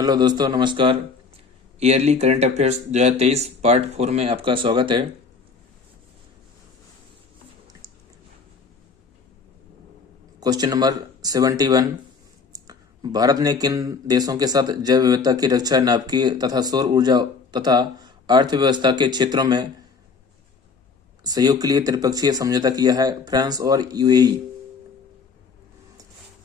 Hello दोस्तों, नमस्कार। Yearly current affairs 2023 part 4 में आपका स्वागत है। Question number 71। भारत ने किन देशों के साथ जैव विविधता की रक्षा, नाभिकीय तथा सौर ऊर्जा तथा अर्थव्यवस्था के क्षेत्रों में सहयोग के लिए त्रिपक्षीय समझौता किया है? फ्रांस और यूएई।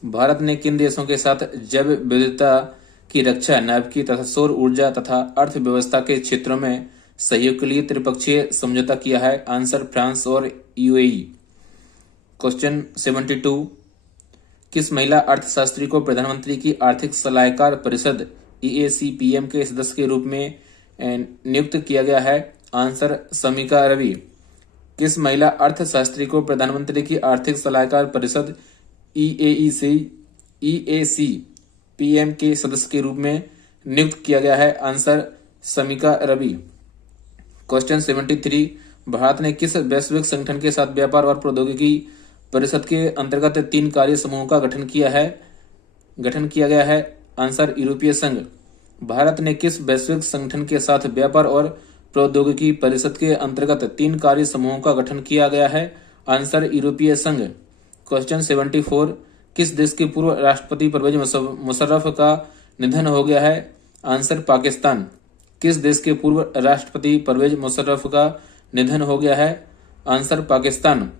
भारत ने किन देशों के साथ जैव विविधता की रक्षा, नाभिकीय तथा सौर ऊर्जा तथा अर्थव्यवस्था के क्षेत्रों में सहयोग के लिए त्रिपक्षीय समझौता किया है? आंसर फ्रांस और यूएई। क्वेश्चन 72। किस महिला अर्थशास्त्री को प्रधानमंत्री की आर्थिक सलाहकार परिषद EAC-PM के सदस्य के रूप में नियुक्त किया गया है? आंसर शमिका रवि। किस महिला अर्थशास्त्री को प्रधानमंत्री की आर्थिक सलाहकार परिषद EAC-PM के सदस्य के रूप में नियुक्त किया गया है? आंसर शमिका रवि। क्वेश्चन 73। भारत ने किस वैश्विक संगठन के साथ व्यापार और प्रौद्योगिकी परिषद के अंतर्गत 3 कार्य समूहों का गठन किया गया है? आंसर यूरोपीय संघ। भारत ने किस वैश्विक संगठन के साथ व्यापार और प्रौद्योगिकी परिषद के अंतर्गत 3 कार्य समूहों का गठन किया गया है? आंसर यूरोपीय संघ। क्वेश्चन 74। किस देश के पूर्व राष्ट्रपति परवेज मुशर्रफ का निधन हो गया है? आंसर पाकिस्तान। किस देश के पूर्व राष्ट्रपति परवेज मुशर्रफ का निधन हो गया है? आंसर पाकिस्तान।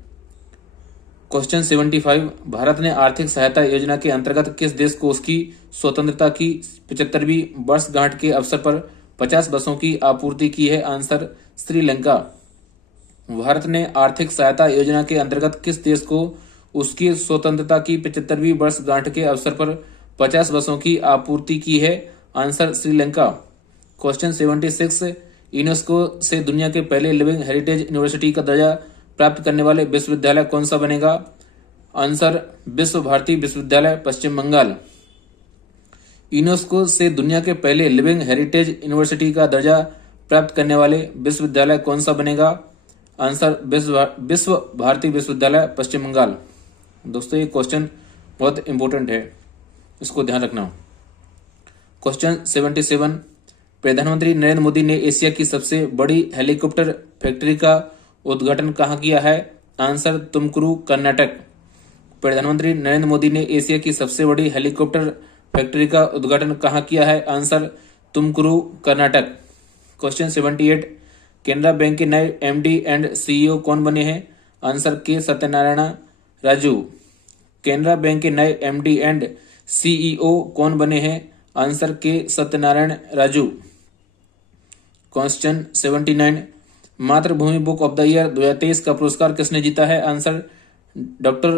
क्वेश्चन 75। भारत ने आर्थिक सहायता योजना के अंतर्गत किस देश को उसकी स्वतंत्रता की 75वीं वर्षगांठ के अवसर पर 50 बसों की आपूर्ति की है? आंसर श्रीलंका। भारत ने आर्थिक सहायता योजना के अंतर्गत किस देश को उसकी स्वतंत्रता की 75वीं वर्षगांठ के अवसर पर 50 बसों की आपूर्ति की है? आंसर श्रीलंका। क्वेश्चन 76। यूनेस्को से दुनिया के पहले लिविंग हेरिटेज यूनिवर्सिटी का दर्जा प्राप्त करने वाले विश्वविद्यालय कौन सा बनेगा? आंसर विश्व भारती विश्वविद्यालय, पश्चिम बंगाल। यूनेस्को से दुनिया के पहले लिविंग हेरिटेज यूनिवर्सिटी का दर्जा प्राप्त करने वाले विश्वविद्यालय कौन सा बनेगा? आंसर विश्व भारती विश्वविद्यालय, पश्चिम बंगाल। दोस्तों, ये क्वेश्चन बहुत इंपॉर्टेंट है, इसको ध्यान रखना। क्वेश्चन 77। प्रधानमंत्री नरेंद्र मोदी ने एशिया की सबसे बड़ी हेलीकॉप्टर फैक्ट्री का उद्घाटन कहाँ किया है? आंसर तुमकुरू, कर्नाटक। प्रधानमंत्री नरेंद्र मोदी ने एशिया की सबसे बड़ी हेलीकॉप्टर फैक्ट्री का उद्घाटन कहाँ किया है? Answer Tumakuru, Karnataka. Question 78। Canara bank के नए MD एंड CEO कौन बने हैं? आंसर के सत्यनारायण राजू। केनरा बैंक के नए MD एंड CEO कौन बने हैं? आंसर के सत्यनारायण राजू। क्वेश्चन 79। मातृभूमि बुक ऑफ द ईयर 2023 का पुरस्कार किसने जीता है? आंसर डॉक्टर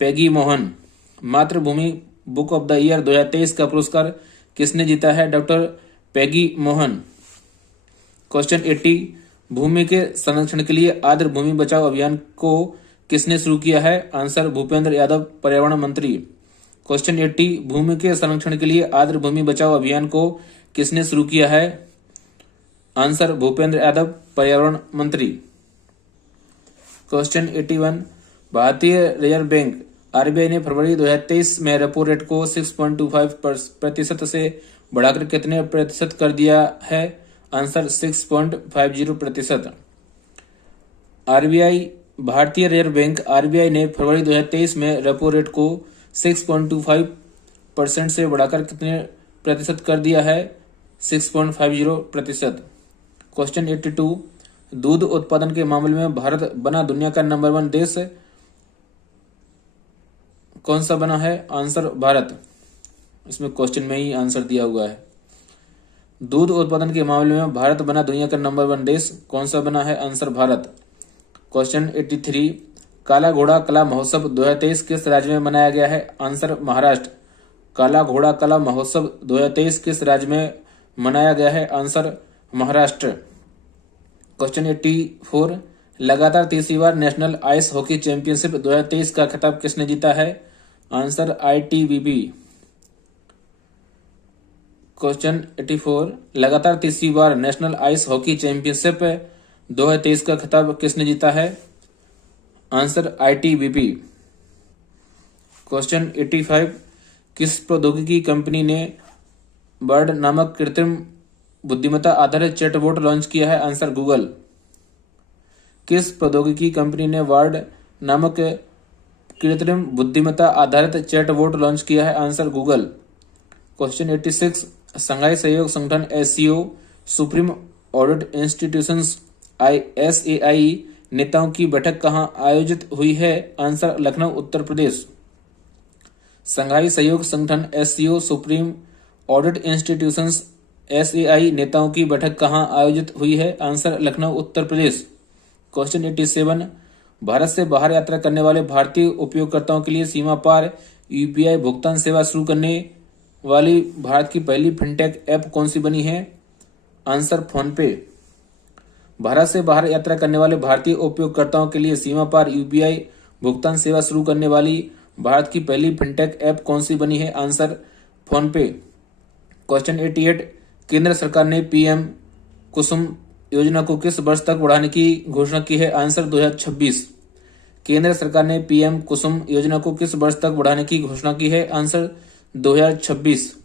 पैगी मोहन। मातृभूमि बुक ऑफ द ईयर 2023 का पुरस्कार किसने जीता है? डॉक्टर पैगी मोहन। क्वेश्चन 80। भूमि के संरक्षण के लिए आर्द्र भूमि बचाओ अभियान को किसने शुरू किया है? आंसर भूपेंद्र यादव, पर्यावरण मंत्री। क्वेश्चन 80। भूमि के संरक्षण के लिए आर्द्र भूमि बचाओ अभियान को किसने शुरू किया है? आंसर भूपेंद्र यादव, पर्यावरण मंत्री। क्वेश्चन 81। भारतीय रिजर्व बैंक RBI ने फरवरी 2023 में रेपो रेट को 6.25% से बढ़ाकर कितने प्रतिशत कर दिया है? आंसर 6.50%। भारतीय रिजर्व बैंक RBI ने फरवरी 2023 में रेपो रेट को 6.25% से बढ़ाकर कितने प्रतिशत कर दिया है? 6.50%। क्वेश्चन 82। दूध उत्पादन के मामले में भारत बना दुनिया का नंबर 1 देश कौन सा बना है? आंसर भारत। इसमें क्वेश्चन में ही आंसर दिया हुआ है। दूध उत्पादन के मामले में भारत बना दुनिया का नंबर 1 देश कौन सा बना है? आंसर भारत। क्वेश्चन 83। काला घोड़ा कला महोत्सव 2023 किस राज्य में मनाया गया है? आंसर महाराष्ट्र। काला घोड़ा कला महोत्सव 2023 किस राज्य में मनाया गया है? आंसर महाराष्ट्र। क्वेश्चन 84। लगातार तीसरी बार नेशनल आइस हॉकी चैंपियनशिप 2023 का खिताब किसने जीता है? Answer ITBB। क्वेश्चन 84। लगातार तीसरी बार नेशनल आइस हॉकी चैंपियनशिप 2023 का खिताब किसने जीता है? Answer ITBB। क्वेश्चन 85। किस प्रौद्योगिकी कंपनी ने बर्ड नामक कृत्रिम बुद्धिमत्ता आधारित चैटबॉट लॉन्च किया है? Answer Google. किस प्रौद्योगिकी कंपनी ने वर्ड नामक कृत्रिम बुद्धिमत्ता आधारित चैटबॉट लॉन्च किया है? Answer Google. क्वेश्चन 86, संघाई सहयोग संगठन SCO supreme audit institutions SAI नेताओं की बैठक कहां आयोजित हुई है? आंसर लखनऊ उत्तर प्रदेश। संघाई सहयोग संगठन SCO supreme audit institutions SAI नेताओं की बैठक कहां आयोजित हुई है? आंसर लखनऊ उत्तर प्रदेश। क्वेश्चन 87, भारत से बाहर यात्रा करने वाले भारतीय उपयोगकर्ताओं के लिए सीमा पार UPI भुगतान सेवा शुरू करने वाली भारत की पहली फिनटेक ऐप कौन सी बनी है? आंसर फोन पे। भारत से बाहर यात्रा करने वाले भारतीय उपयोगकर्ताओं के लिए सीमा पार UPI भुगतान सेवा शुरू करने वाली भारत की पहली फिनटेक ऐप कौन सी बनी है? आंसर फोन पे। क्वेश्चन 88, केंद्र सरकार ने PM कुसुम योजना को किस वर्ष तक बढ़ाने की घोषणा की है? आंसर 2026। केंद्र सरकार ने PM कुसुम योजना को किस वर्ष तक बढ़ाने की घोषणा की है? आंसर 2026।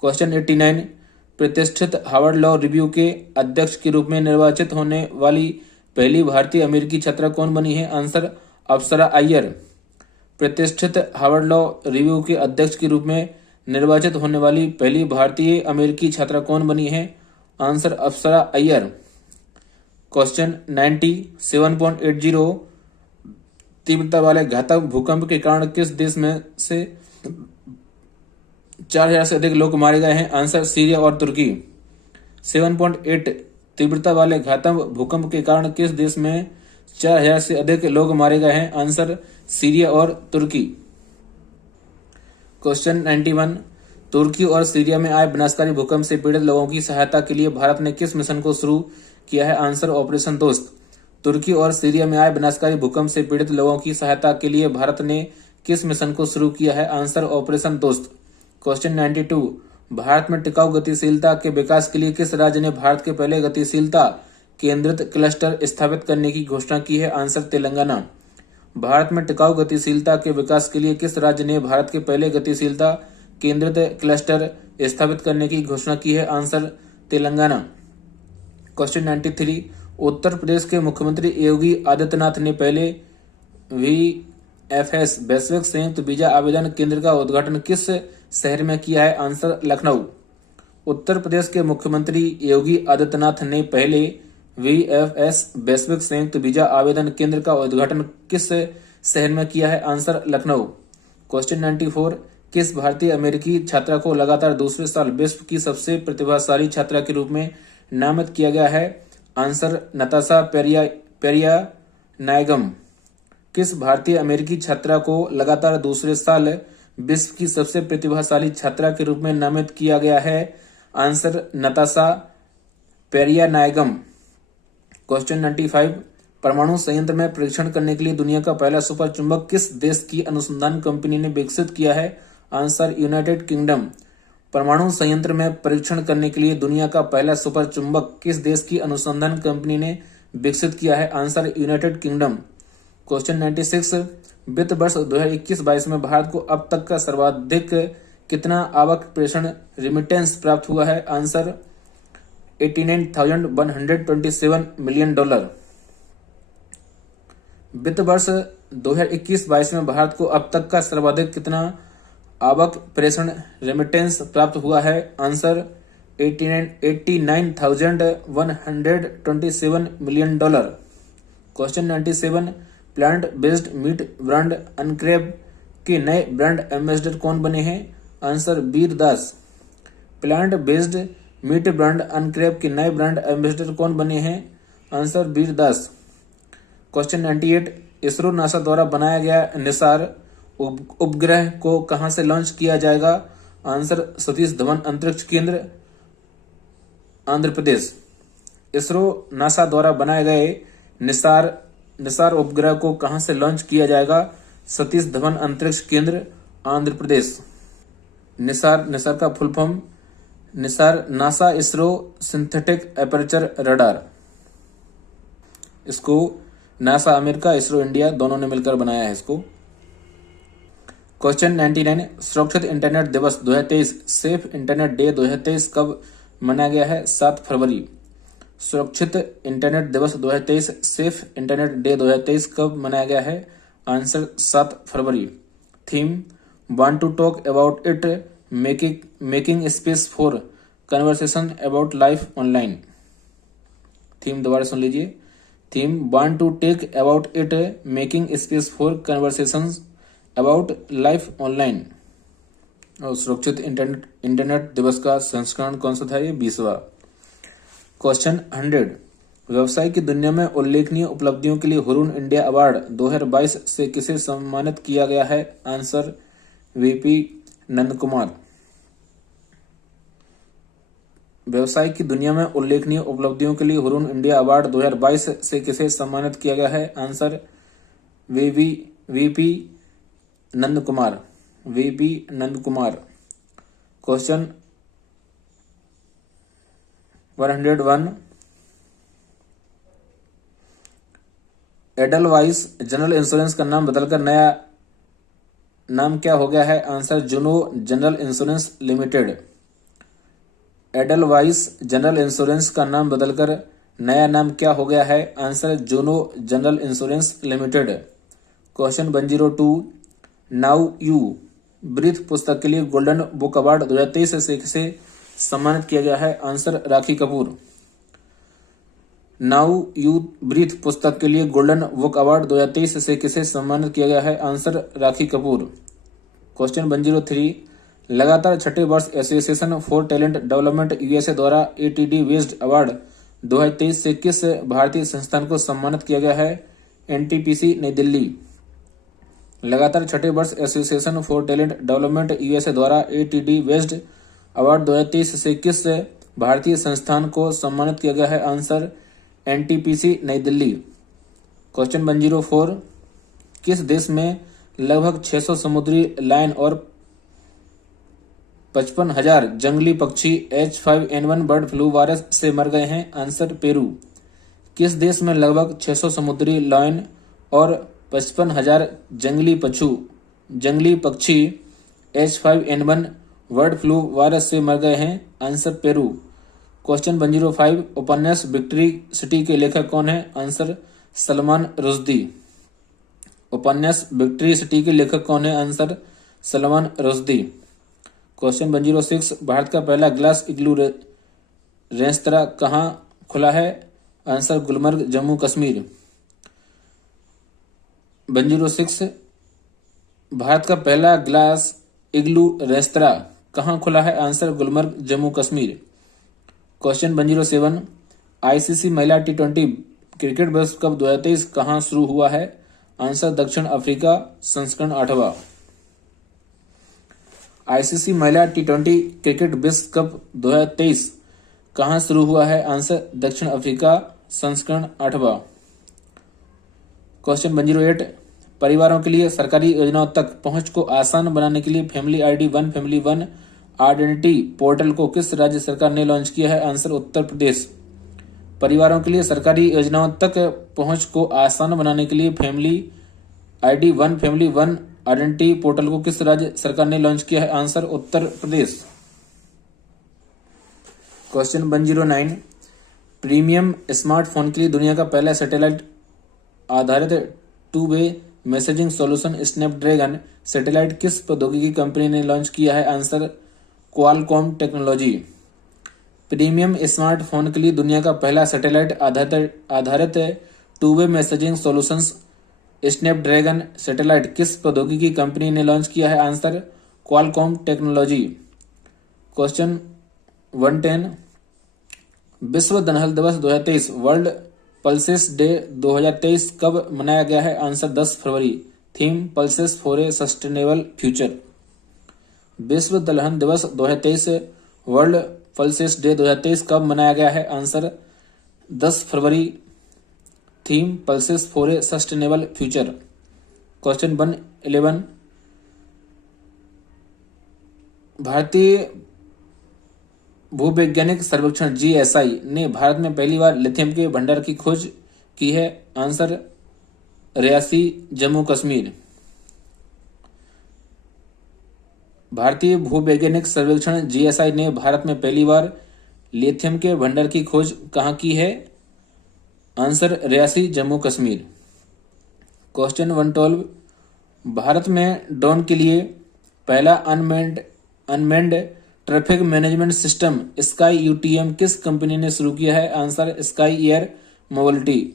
क्वेश्चन 89, प्रतिष्ठित हार्वर्ड लॉ रिव्यू के अध्यक्ष के रूप में निर्वाचित होने वाली पहली भारतीय अमेरिकी छात्रा कौन बनी है? आंसर अप्सरा अय्यर। प्रतिष्ठित हार्वर्ड लॉ रिव्यू के अध्यक्ष के रूप में निर्वाचित होने वाली पहली भारतीय अमेरिकी छात्रा कौन बनी है? आंसर अप्सरा अय्यर। क्वेश्चन 90, 7.80 तीव्रता वाले घातक भूकंप के कारण किस देश में से 4000 से अधिक लोग मारे गए हैं? आंसर सीरिया और तुर्की। 7.8 तीव्रता वाले घातक भूकंप के कारण किस देश में 4000 से अधिक लोग मारे गए हैं? आंसर सीरिया और तुर्की। क्वेश्चन 91, तुर्की और सीरिया में आए विनाशकारी भूकंप से पीड़ित लोगों की सहायता के लिए भारत ने किस मिशन को शुरू किया है? आंसर ऑपरेशन दोस्त। तुर्की और सीरिया में आए विनाशकारी भूकंप से पीड़ित लोगों की सहायता के लिए भारत ने किस मिशन को शुरू किया है? आंसर ऑपरेशन दोस्त। क्वेश्चन 92, भारत में टिकाऊ गतिशीलता के विकास के लिए किस राज्य ने भारत के पहले गतिशीलता केंद्रित क्लस्टर स्थापित करने की घोषणा की है? आंसर तेलंगाना। भारत में टिकाऊ गतिशीलता के विकास के लिए किस राज्य ने भारत के पहले गतिशीलता केंद्रित क्लस्टर स्थापित करने की घोषणा की है? आंसर तेलंगाना। क्वेश्चन 93, उत्तर प्रदेश के मुख्यमंत्री योगी आदित्यनाथ ने पहले VFS वैश्विक संयुक्त वीजा आवेदन केंद्र का उद्घाटन किस शहर में किया है? आंसर लखनऊ। उत्तर प्रदेश के मुख्यमंत्री योगी आदित्यनाथ ने पहले VFS वैश्विक संयुक्त वीजा आवेदन केंद्र का उद्घाटन किस शहर में किया है? आंसर लखनऊ। क्वेश्चन 94, किस भारतीय अमेरिकी छात्रा को लगातार दूसरे साल विश्व की सबसे प्रतिभाशाली छात्रा के रूप में नामित किया गया है? आंसर नताशा पेरिया नायगम। किस भारतीय अमेरिकी छात्रा को लगातार दूसरे साल विश्व की सबसे प्रतिभाशाली छात्रा के रूप में नामित किया गया है? आंसर नताशा पेरिया नायगम। क्वेश्चन 95, परमाणु संयंत्र में परीक्षण करने के लिए दुनिया का पहला सुपर चुंबक किस देश की अनुसंधान कंपनी ने विकसित किया है? Answer United kingdom. परमाणु संयंत्र में परीक्षण करने के लिए दुनिया का पहला सुपर चुंबक किस देश की अनुसंधान कंपनी ने विकसित किया है? Answer United kingdom. क्वेश्चन 96, वित्त वर्ष 2021-22 में भारत को अब तक का सर्वाधिक कितना आवक प्रेषण रिमिटेंस प्राप्त हुआ है? Answer $89,127 million. वित्त वर्ष 2021-22 में भारत को अब तक का सर्वाधिक कितना आवक प्रेषण रेमिटेंस प्राप्त हुआ है? Answer $89,127 million. Question 97, plant based meat brand Uncrave के नए ब्रांड एम्बेसडर कौन बने हैं? Answer Vir Das. Plant based meat brand Uncrave के नए ब्रांड एम्बेसडर कौन बने हैं? Answer Vir Das. Question 98, ISRO NASA द्वारा बनाया गया निसार उपग्रह को कहां से लॉन्च किया जाएगा? आंसर सतीश धवन अंतरिक्ष केंद्र, आंध्र प्रदेश। इसरो नासा द्वारा बनाए गए निसार उपग्रह को कहां से लॉन्च किया जाएगा? सतीश धवन अंतरिक्ष केंद्र, आंध्र प्रदेश। निसार का full form Nisar NASA ISRO synthetic aperture radar. इसको नासा अमेरिका, इसरो इंडिया दोनों ने मिलकर बनाया है इसको। क्वेश्चन 99 सुरक्षित इंटरनेट दिवस 2023 सेफ इंटरनेट डे 2023 कब मनाया गया है? 7 फरवरी। सुरक्षित इंटरनेट दिवस 2023 सेफ इंटरनेट डे 2023 कब मनाया गया है? आंसर 7 फरवरी। Theme want to talk about it making space for conversation about life online. Theme दोबारा सुन लीजिए। Theme want to take about it making space for conversations about life online. और सुरक्षित इंटरनेट दिवस का संस्करण कौन सा था? ये 20वां। क्वेश्चन 100 व्यवसाय की दुनिया में उल्लेखनीय उपलब्धियों के लिए हुरून इंडिया अवार्ड 2022 से किसे सम्मानित किया गया है? Answer VP Nanda Kumar. व्यवसाय की दुनिया में उल्लेखनीय उपलब्धियों के लिए हुरून इंडिया अवार्ड 2022 से किसे सम्मानित किया गया है? Answer VP Nanda Kumar. VP Nanda Kumar. Question 101 Edelweiss general insurance का नाम बदलकर नया नाम क्या हो गया है? Answer Zuno general insurance limited. Edelweiss general insurance का नाम बदलकर नया नाम क्या हो गया है? Answer Zuno general insurance limited. Question 102 now you breathe पुस्तक के लिए गोल्डन बुक अवार्ड 2023 से किसे सम्मानित किया गया है? Answer Rakhi Kapoor. Now you breathe पुस्तक के लिए गोल्डन बुक अवार्ड 2023 से किसे सम्मानित किया गया है? आंसर राखी कपूर। क्वेश्चन 103 लगातार छठे वर्ष association for talent development USA द्वारा एटीडी वेस्ड अवार्ड 2023 से किस भारतीय संस्थान को सम्मानित किया गया है? एनटीपीसी नई दिल्ली। लगातार छठे वर्ष association for talent development USA द्वारा एटीडी वेस्ड अवार्ड 2023 से किस भारतीय संस्थान को सम्मानित किया गया है? आंसर एनटीपीसी नई दिल्ली। क्वेश्चन 104 किस देश में लगभग 600 समुद्री लायन और 55,000 जंगली पक्षी H5N1 बर्ड फ्लू वायरस से मर गए हैं? Answer Peru. किस देश में लगभग 600 समुद्री लायन और 55,000 जंगली पक्षी H5N1 बर्ड फ्लू वायरस से मर गए हैं? Answer Peru. क्वेश्चन 105 उपन्यास विक्ट्री सिटी के लेखक कौन है? आंसर सलमान रुश्दी। उपन्यास विक्ट्री सिटी के लेखक कौन है? आंसर सलमान रुश्दी। क्वेश्चन 106 भारत का पहला ग्लास इग्लू रेस्तरां कहाँ खुला है? आंसर गुलमर्ग जम्मू कश्मीर। 106 भारत का पहला ग्लास इग्लू रेस्तरां कहाँ खुला है? Answer Gulmarg Jammu Kashmir. Question 107 ICC महिला टी20 क्रिकेट विश्व कप 2023 कहाँ शुरू हुआ है? आंसर दक्षिण अफ्रीका। संस्करण 8वां। आईसीसी महिला टी20 क्रिकेट विश्व कप 2023 कहाँ शुरू हुआ है? आंसर दक्षिण अफ्रीका। संस्करण 8वां। क्वेश्चन 108 परिवारों के लिए सरकारी योजनाओं तक पहुंच को आसान बनाने के लिए family ID one identity portal को किस राज्य सरकार ने लॉन्च किया है? आंसर उत्तर प्रदेश। परिवारों के लिए सरकारी योजनाओं तक पहुंच को आसान बनाने के लिए फैमिली वन आइडेंटिटी पोर्टल को किस राज्य सरकार ने लॉन्च किया है? Answer Uttar Pradesh. Question 109 premium smartphone के लिए दुनिया का पहला सैटेलाइट आधारित two way messaging solution Snapdragon satellite किस प्रौद्योगिकी कंपनी ने लॉन्च किया है? Answer Qualcomm technology. Premium smartphone के लिए दुनिया का पहला सैटेलाइट आधारित two way messaging solutions Snapdragon satellite किस प्रौद्योगिकी कंपनी ने लॉन्च किया है? Answer Qualcomm technology. क्वेश्चन 110 विश्व दलहन दिवस 2023 वर्ल्ड पल्सेस डे 2023 कब मनाया गया है? Answer 10 February. Theme pulses for a sustainable future. विश्व दलहन दिवस 2023 वर्ल्ड पल्सेस डे 2023 कब मनाया गया है? Answer 10 February. Theme pulses for a sustainable future. Question 111 भारतीय भूवैज्ञानिक सर्वेक्षण जीएसआई ने भारत में पहली बार लिथियम के भंडार की खोज की है? आंसर रियासी जम्मू कश्मीर। भारतीय भूवैज्ञानिक सर्वेक्षण जीएसआई ने भारत में पहली बार लिथियम के भंडार की खोज कहाँ की है? आंसर रियासी, जम्मू कश्मीर। क्वेश्चन 112, भारत में ड्रोन के लिए पहला unmanned traffic management system sky UTM किस कंपनी ने शुरू किया है? Answer sky air mobility.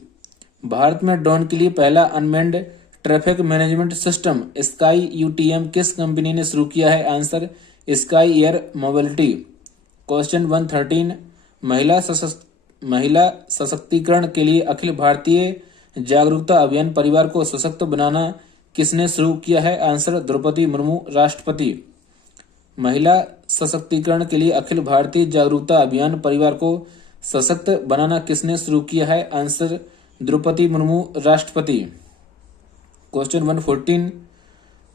Bharat में ड्रोन के लिए पहला unmanned traffic management system sky UTM किस कंपनी ने शुरू किया है? Answer sky air mobility. Question 113, महिला सशक्तिकरण के लिए अखिल भारतीय जागरूकता अभियान परिवार को सशक्त बनाना किसने शुरू किया है? आंसर द्रौपदी मुर्मू, राष्ट्रपति। महिला सशक्तिकरण के लिए अखिल भारतीय जागरूकता अभियान परिवार को सशक्त बनाना किसने शुरू किया है? आंसर द्रौपदी मुर्मू, राष्ट्रपति। क्वेश्चन 114,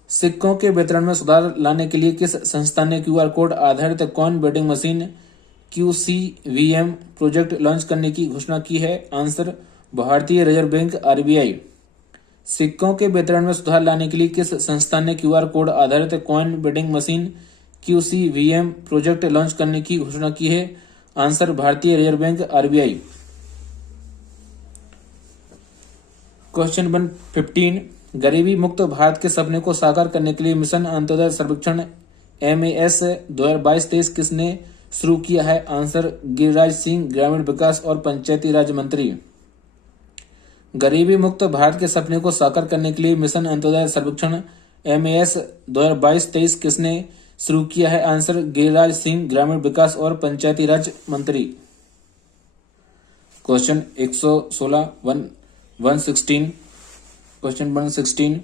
सिक्कों के वितरण में सुधार लाने के लिए किस संस्था ने क्यूआर कोड आधारित coin vending machine QCVM project launch करने की घोषणा की है? आंसर भारतीय रिजर्व बैंक, RBI। सिक्कों के वितरण में सुधार लाने के लिए किस संस्था ने क्यूआर कोड आधारित coin vending machine QCVM project launch करने की घोषणा की है? आंसर भारतीय रिजर्व बैंक, RBI। क्वेश्चन 115, गरीबी मुक्त भारत के सपने को साकार करने के लिए मिशन अंत्योदय सर्वेक्षण MAS 2022-23 किसने शुरू किया है? आंसर गिरिराज सिंह, ग्रामीण विकास और पंचायती राज मंत्री। गरीबी मुक्त भारत के सपने को साकार करने के लिए मिशन अंत्योदय सर्वेक्षण MAS 2022-23 किसने शुरू किया है? आंसर गिरिराज सिंह, ग्रामीण विकास और पंचायती राज मंत्री। क्वेश्चन 116 क्वेश्चन 116,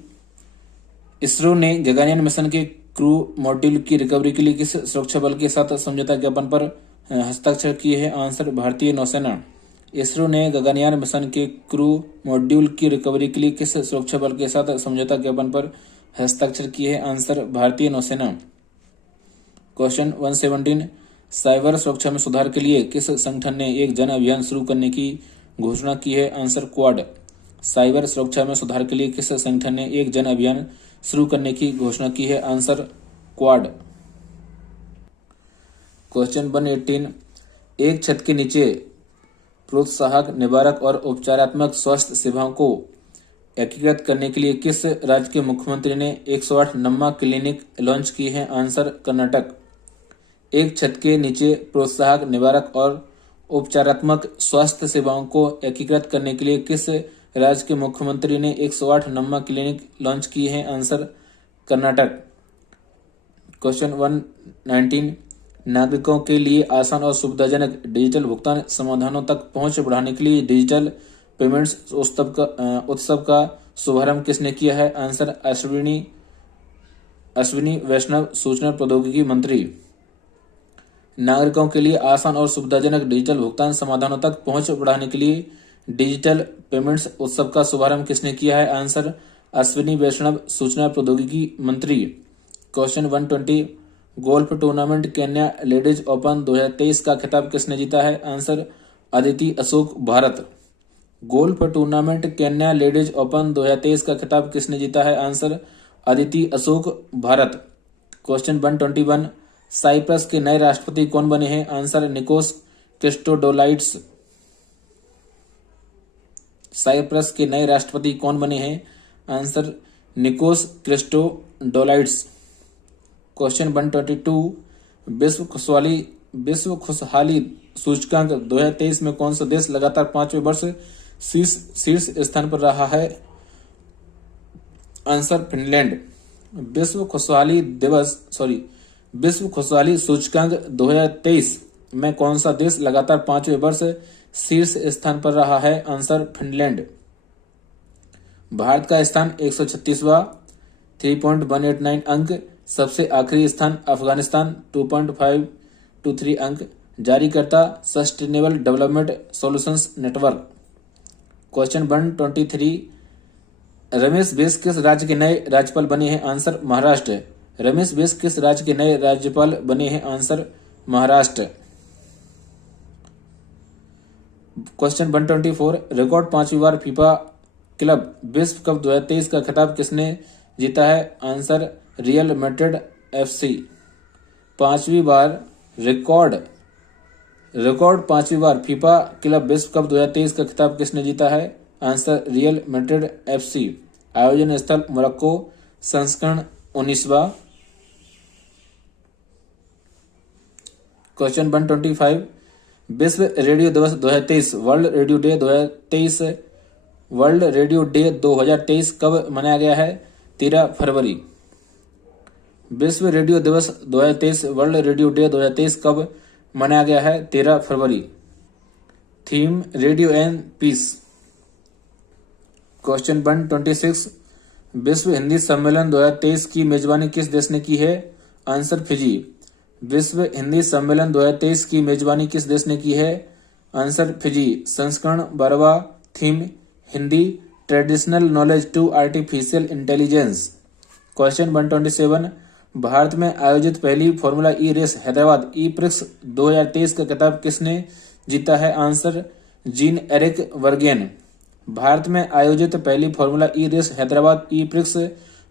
इसरो ने गगनयान मिशन के क्रू मॉड्यूल की रिकवरी के लिए किस सुरक्षा बल के साथ समझौता ज्ञापन पर हस्ताक्षर किए हैं? आंसर भारतीय नौसेना। इसरो ने गगनयान मिशन के क्रू मॉड्यूल की रिकवरी के लिए किस सुरक्षा बल के साथ समझौता ज्ञापन पर हस्ताक्षर किए हैं? आंसर भारतीय नौसेना। क्वेश्चन 117, साइबर सुरक्षा में सुधार के लिए किस संगठन ने एक जन अभियान शुरू करने की घोषणा की है? Answer quad. साइबर सुरक्षा में सुधार के लिए किस संगठन ने एक जन अभियान शुरू करने की घोषणा की है? Answer quad. क्वेश्चन 118, एक छत के नीचे प्रोत्साहक, निवारक और उपचारात्मक स्वास्थ्य सेवाओं को एकीकृत करने के लिए किस राज्य के मुख्यमंत्री ने 108 नम्मा क्लिनिक लॉन्च की है? आंसर कर्नाटक। एक छत के नीचे प्रोत्साहक, निवारक और उपचारात्मक स्वास्थ्य सेवाओं को एकीकृत करने के लिए किस राज्य के मुख्यमंत्री ने 108 नम्मा क्लिनिक लॉन्च की है? आंसर कर्नाटक। क्वेश्चन 119, नागरिकों के लिए आसान और सुविधाजनक डिजिटल भुगतान समाधानों तक पहुंच बढ़ाने के लिए डिजिटल पेमेंट्स उत्सव का शुभारंभ किसने किया है? आंसर अश्विनी वैष्णव, सूचना प्रौद्योगिकी मंत्री। नागरिकों के लिए आसान और सुविधाजनक डिजिटल भुगतान समाधानों तक पहुंच बढ़ाने के लिए डिजिटल पेमेंट्स उत्सव का शुभारंभ किसने किया है? आंसर अश्विनी वैष्णव, सूचना प्रौद्योगिकी मंत्री। Question 120, golf tournament Kenya ladies open 2023 का खिताब किसने जीता है? Answer Aditi Ashok, Bharat. Golf tournament Kenya ladies open 2023 का खिताब किसने जीता है? Answer Aditi Ashok, Bharat. Question 121, Cyprus के नए राष्ट्रपति कौन बने हैं? आंसर निकोस क्रिस्टोडोलाइड्स। साइप्रस के नए राष्ट्रपति कौन बने हैं? आंसर निकोस क्रिस्टोडोलाइड्स। क्वेश्चन 122, विश्व खुशहाली सूचकांक 2023 में कौन सा देश लगातार 5वें वर्ष शीर्ष स्थान पर रहा है? Answer Finland. विश्व खुशहाली सूचकांक 2023 में कौन सा देश लगातार 5वें वर्ष शीर्ष स्थान पर रहा है? Answer Finland. भारत का स्थान 136वां, 3.189 अंक। सबसे आखिरी स्थान अफगानिस्तान, 2.523 अंक। जारीकर्ता sustainable development solutions network. Question 123, Ramesh Bais किस राज्य के नए राज्यपाल बने हैं? आंसर महाराष्ट्र। रमेश बैस किस राज्य के नए राज्यपाल बने हैं? आंसर महाराष्ट्र। क्वेश्चन 124, रिकॉर्ड 5वीं बार फीफा क्लब विश्व कप 2023 का खिताब किसने जीता है? Answer real Madrid FC। पांचवी बार रिकॉर्ड पांचवी बार फीफा क्लब विश्व कप 2023 का खिताब किसने जीता है? Answer real Madrid FC। आयोजन स्थल मोरक्को। संस्करण 19वां। क्वेश्चन 125 विश्व रेडियो दिवस 2023 वर्ल्ड रेडियो डे 2023 कब मनाया गया है? 13 फरवरी। विश्व रेडियो दिवस 2023 वर्ल्ड रेडियो डे 2023 कब मनाया गया है? 13 फरवरी। Theme radio and peace. Question 126 विश्व हिंदी सम्मेलन 2023 की मेजबानी किस देश ने की है? Answer Fiji. विश्व हिंदी सम्मेलन 2023 की मेजबानी किस देश ने की है? Answer Fiji. संस्करण 12वां। Theme Hindi traditional knowledge to artificial intelligence. Question 127 Bharat में आयोजित पहली Formula E race Hyderabad E Prix 2023 का खिताब किसने जीता है? Answer Jean Eric Vergne. Bharat में आयोजित पहली Formula E race Hyderabad E Prix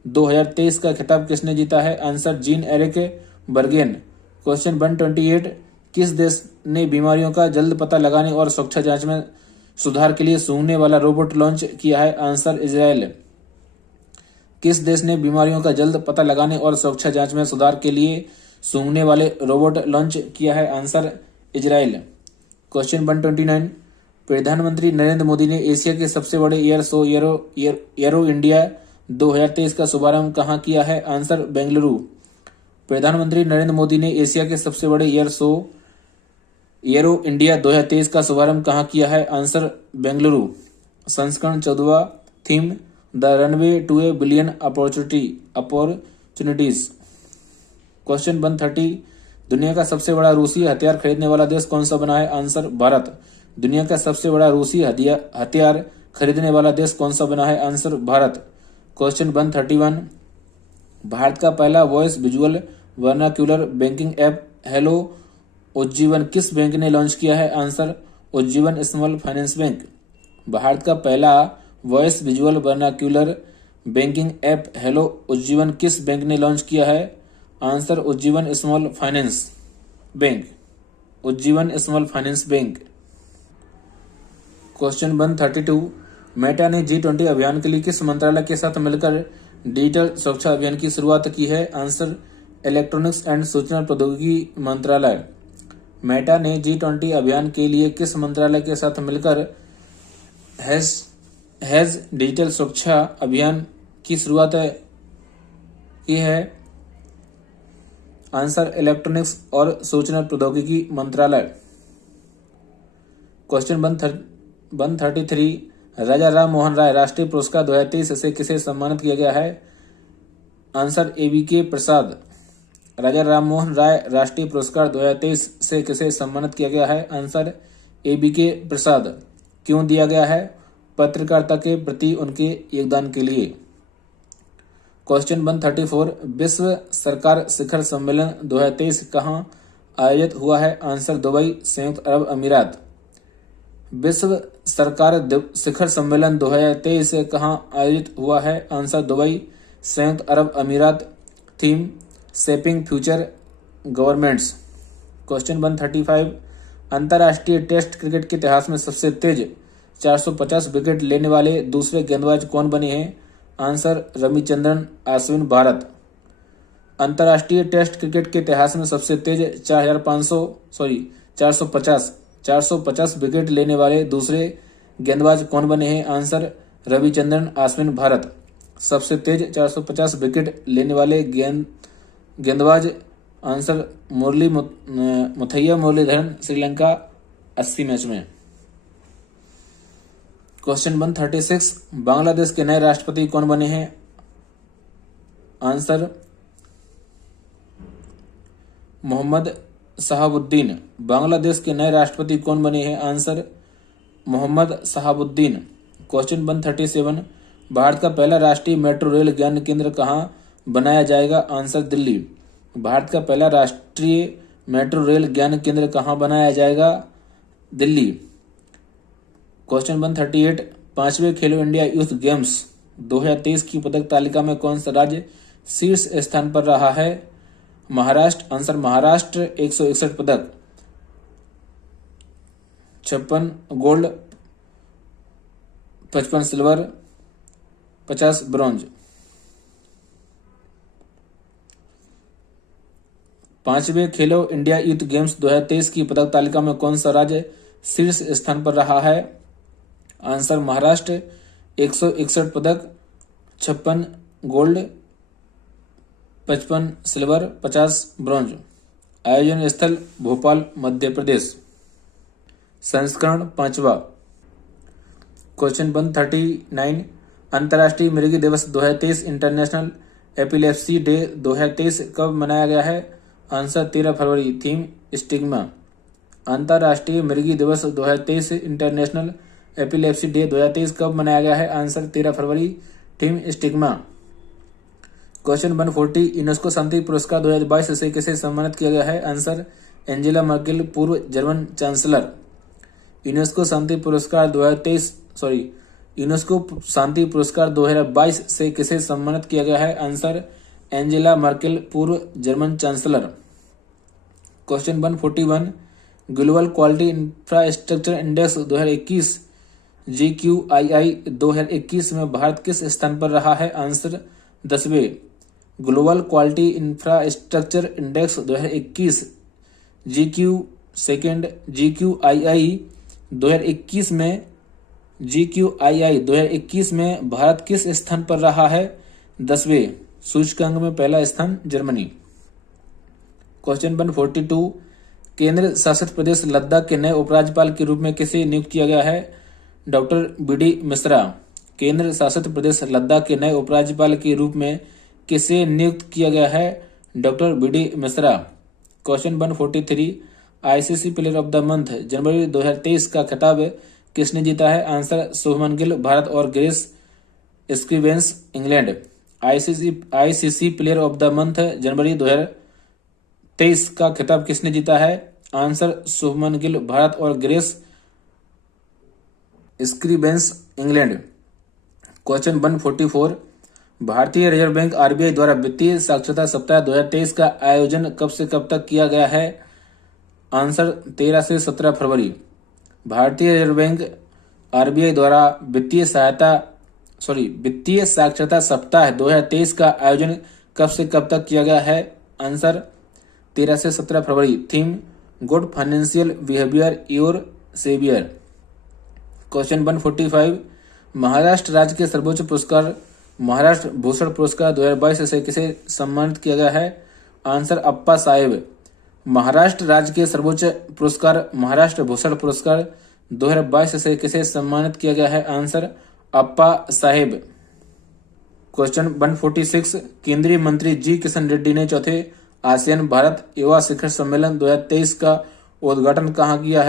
2023 का खिताब किसने जीता है? Answer Jean Eric Vergne. Question 128 किस देश ने बीमारियों का जल्द पता लगाने और सुरक्षा जांच में सुधार के लिए सूंघने वाला रोबोट लॉन्च किया है? Answer Israel. किस देश ने बीमारियों का जल्द पता लगाने और सुरक्षा जांच में सुधार के लिए सूंघने वाले रोबोट लॉन्च किया है? Answer Israel. क्वेश्चन 129 प्रधानमंत्री नरेंद्र मोदी ने एशिया के सबसे बड़े एयर शो एरो इंडिया 2023 का शुभारंभ कहां किया है? आंसर बेंगलुरु। प्रधानमंत्री नरेंद्र मोदी ने एशिया के सबसे बड़े एयर शो एरो इंडिया 2023 का शुभारंभ कहां किया है? आंसर बेंगलुरु। संस्करण 14वां। Theme the runway to a billion opportunities. Question 130 दुनिया का सबसे बड़ा रूसी हथियार खरीदने वाला देश कौन सा बना है? आंसर भारत। दुनिया का सबसे बड़ा रूसी हथियार खरीदने वाला देश कौन सा बना है? आंसर भारत। क्वेश्चन 131 भारत का पहला voice visual vernacular banking app hello Ujjivan किस बैंक ने लॉन्च किया है? Answer Ujjivan small finance bank. Bharat का पहला voice visual vernacular banking app hello Ujjivan किस बैंक ने लॉन्च किया है? Answer Ujjivan small finance bank. Ujjivan small finance bank. Question 132 Meta ने G20 अभियान के लिए किस मंत्रालय के साथ मिलकर डिजिटल सुरक्षा अभियान की शुरुआत की है? आंसर इलेक्ट्रॉनिक्स एंड सूचना प्रौद्योगिकी मंत्रालय। मेटा ने G20 अभियान के लिए किस मंत्रालय के साथ मिलकर हैज डिजिटल सुरक्षा अभियान की शुरुआत की है? आंसर इलेक्ट्रॉनिक्स और सूचना प्रौद्योगिकी मंत्रालय। क्वेश्चन 133 राजा राम मोहन राय राष्ट्रीय पुरस्कार 2023 से किसे सम्मानित किया गया है? आंसर ABK प्रसाद। राजा राम मोहन राय राष्ट्रीय पुरस्कार 2023 से किसे सम्मानित किया गया है? आंसर ABK प्रसाद। क्यों दिया गया है? पत्रकारिता के प्रति उनके योगदान के लिए। क्वेश्चन 134 विश्व सरकार शिखर सम्मेलन 2023 कहाँ आयोजित हुआ है? आंसर दुबई संयुक्त अरब अमीरात। विश्व सरकार शिखर सम्मेलन 2023 कहाँ आयोजित हुआ है? आंसर दुबई संयुक्त अरब अमीरात। Theme shaping future governments. Question 135 अंतर्राष्ट्रीय टेस्ट क्रिकेट के इतिहास में सबसे तेज 450 विकेट लेने वाले दूसरे गेंदबाज कौन बने हैं? आंसर रविचंद्रन अश्विन भारत। अंतर्राष्ट्रीय टेस्ट क्रिकेट के इतिहास में सबसे तेज 450 विकेट लेने वाले दूसरे गेंदबाज कौन बने हैं? आंसर रविचंद्रन अश्विन भारत। सबसे तेज 450 विकेट लेने वाले गेंदबाज आंसर मुथैया मुरलीधरन श्रीलंका 80 मैच में। क्वेश्चन 136 बांग्लादेश के नए राष्ट्रपति कौन बने हैं? आंसर मोहम्मद शहाबुद्दीन। बांग्लादेश के नए राष्ट्रपति कौन बने हैं? आंसर मोहम्मद शहाबुद्दीन। क्वेश्चन 137 भारत का पहला राष्ट्रीय मेट्रो रेल ज्ञान केंद्र कहाँ बनाया जाएगा? आंसर दिल्ली। भारत का पहला राष्ट्रीय मेट्रो रेल ज्ञान केंद्र कहाँ बनाया जाएगा? दिल्ली। क्वेश्चन 138 पांचवें खेलो इंडिया यूथ गेम्स 2023 की पदक तालिका में कौन सा राज्य शीर्ष स्थान पर रहा है? महाराष्ट्र, आंसर महाराष्ट्र 161 पदक, 56 गोल्ड, 55 सिल्वर, 50 ब्रॉन्ज। 5वें खेलो इंडिया यूथ गेम्स 2023 की पदक तालिका में कौन सा राज्य शीर्ष स्थान पर रहा है? आंसर महाराष्ट्र 161 पदक, 56 गोल्ड, 55 सिल्वर, 50 ब्रॉन्ज। आयोजन स्थल भोपाल मध्य प्रदेश। संस्करण 5वां। क्वेश्चन 139 अंतर्राष्ट्रीय मृगी दिवस 2023 इंटरनेशनल एपिलेप्सी डे 2023 कब मनाया गया है? आंसर 13 फरवरी। Theme stigma. अंतर्राष्ट्रीय मृगी दिवस 2023 इंटरनेशनल एपिलेप्सी डे 2023 कब मनाया गया है? आंसर 13 फरवरी। Theme stigma. क्वेश्चन 140 यूनेस्को शांति पुरस्कार 2022 से किसे सम्मानित किया गया है? आंसर एंजेला मर्केल, पूर्व जर्मन चांसलर। यूनेस्को शांति पुरस्कार 2022 से किसे सम्मानित किया गया है? आंसर एंजेला मर्केल, पूर्व German chancellor. Question 141 global quality infrastructure index 2021 GQII 2021 में भारत किस स्थान पर रहा है? आंसर 10वें। Global quality infrastructure index 2021 GQII 2021 में भारत किस स्थान पर रहा है? 10वें। सूचकांक में पहला स्थान जर्मनी। क्वेश्चन 142 केंद्र शासित प्रदेश लद्दाख के नए उपराज्यपाल के रूप में किसे नियुक्त किया गया है? Doctor BD Mishra. केंद्र शासित प्रदेश लद्दाख के नए उपराज्यपाल के रूप में किसे नियुक्त किया गया है? Doctor BD Mishra. Question 143 ICC player of the month जनवरी 2023 का खिताब किसने जीता है? आंसर शुभमन गिल, भारत और Grace Scrivens, England. ICC player of the month जनवरी 2023 का खिताब किसने जीता है? आंसर शुभमन गिल, भारत और ग्रेस स्क्रीवेंस, इंग्लैंड। क्वेश्चन 144 भारतीय रिजर्व बैंक RBI द्वारा वित्तीय साक्षरता सप्ताह 2023 का आयोजन कब से कब तक किया गया है? आंसर 13 से 17 फरवरी। भारतीय रिजर्व बैंक RBI द्वारा वित्तीय साक्षरता सप्ताह 2023 का आयोजन कब से कब तक किया गया है? आंसर 13 से 17 फरवरी। Theme good financial behaviour your saviour. Question 145 Maharashtra राज्य के सर्वोच्च पुरस्कार महाराष्ट्र भूषण पुरस्कार 2022 से किसे सम्मानित किया गया है? आंसर अप्पा साहेब। महाराष्ट्र राज्य के सर्वोच्च पुरस्कार महाराष्ट्र भूषण पुरस्कार 2022 से किसे सम्मानित किया गया है? आंसर अप्पा साहेब। क्वेश्चन 146 केंद्रीय मंत्री जी किशन रेड्डी ने चौथे आसियान भारत युवा शिखर सम्मेलन 2023 का उद्घाटन कहाँ किया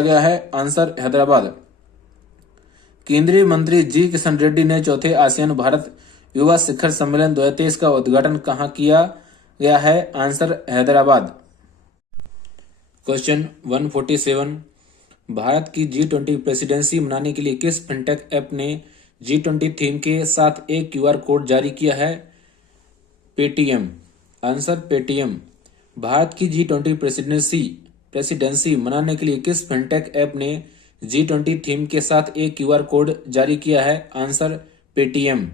गया है? आंसर हैदराबाद। केंद्रीय मंत्री जी किशन रेड्डी ने चौथे आसियान भारत युवा शिखर सम्मेलन 2023 का उद्घाटन कहाँ किया गया है? आंसर हैदराबाद। क्वेश्चन 147 भारत की G20 प्रेसिडेंसी मनाने के लिए किस फिनटेक ऐप ने G20 थीम के साथ एक QR कोड जारी किया है? पेटीएम। Answer Paytm. भारत की G20 प्रेसिडेंसी मनाने के लिए किस फिनटेक ऐप ने G20 थीम के साथ एक QR कोड जारी किया है? Answer Paytm.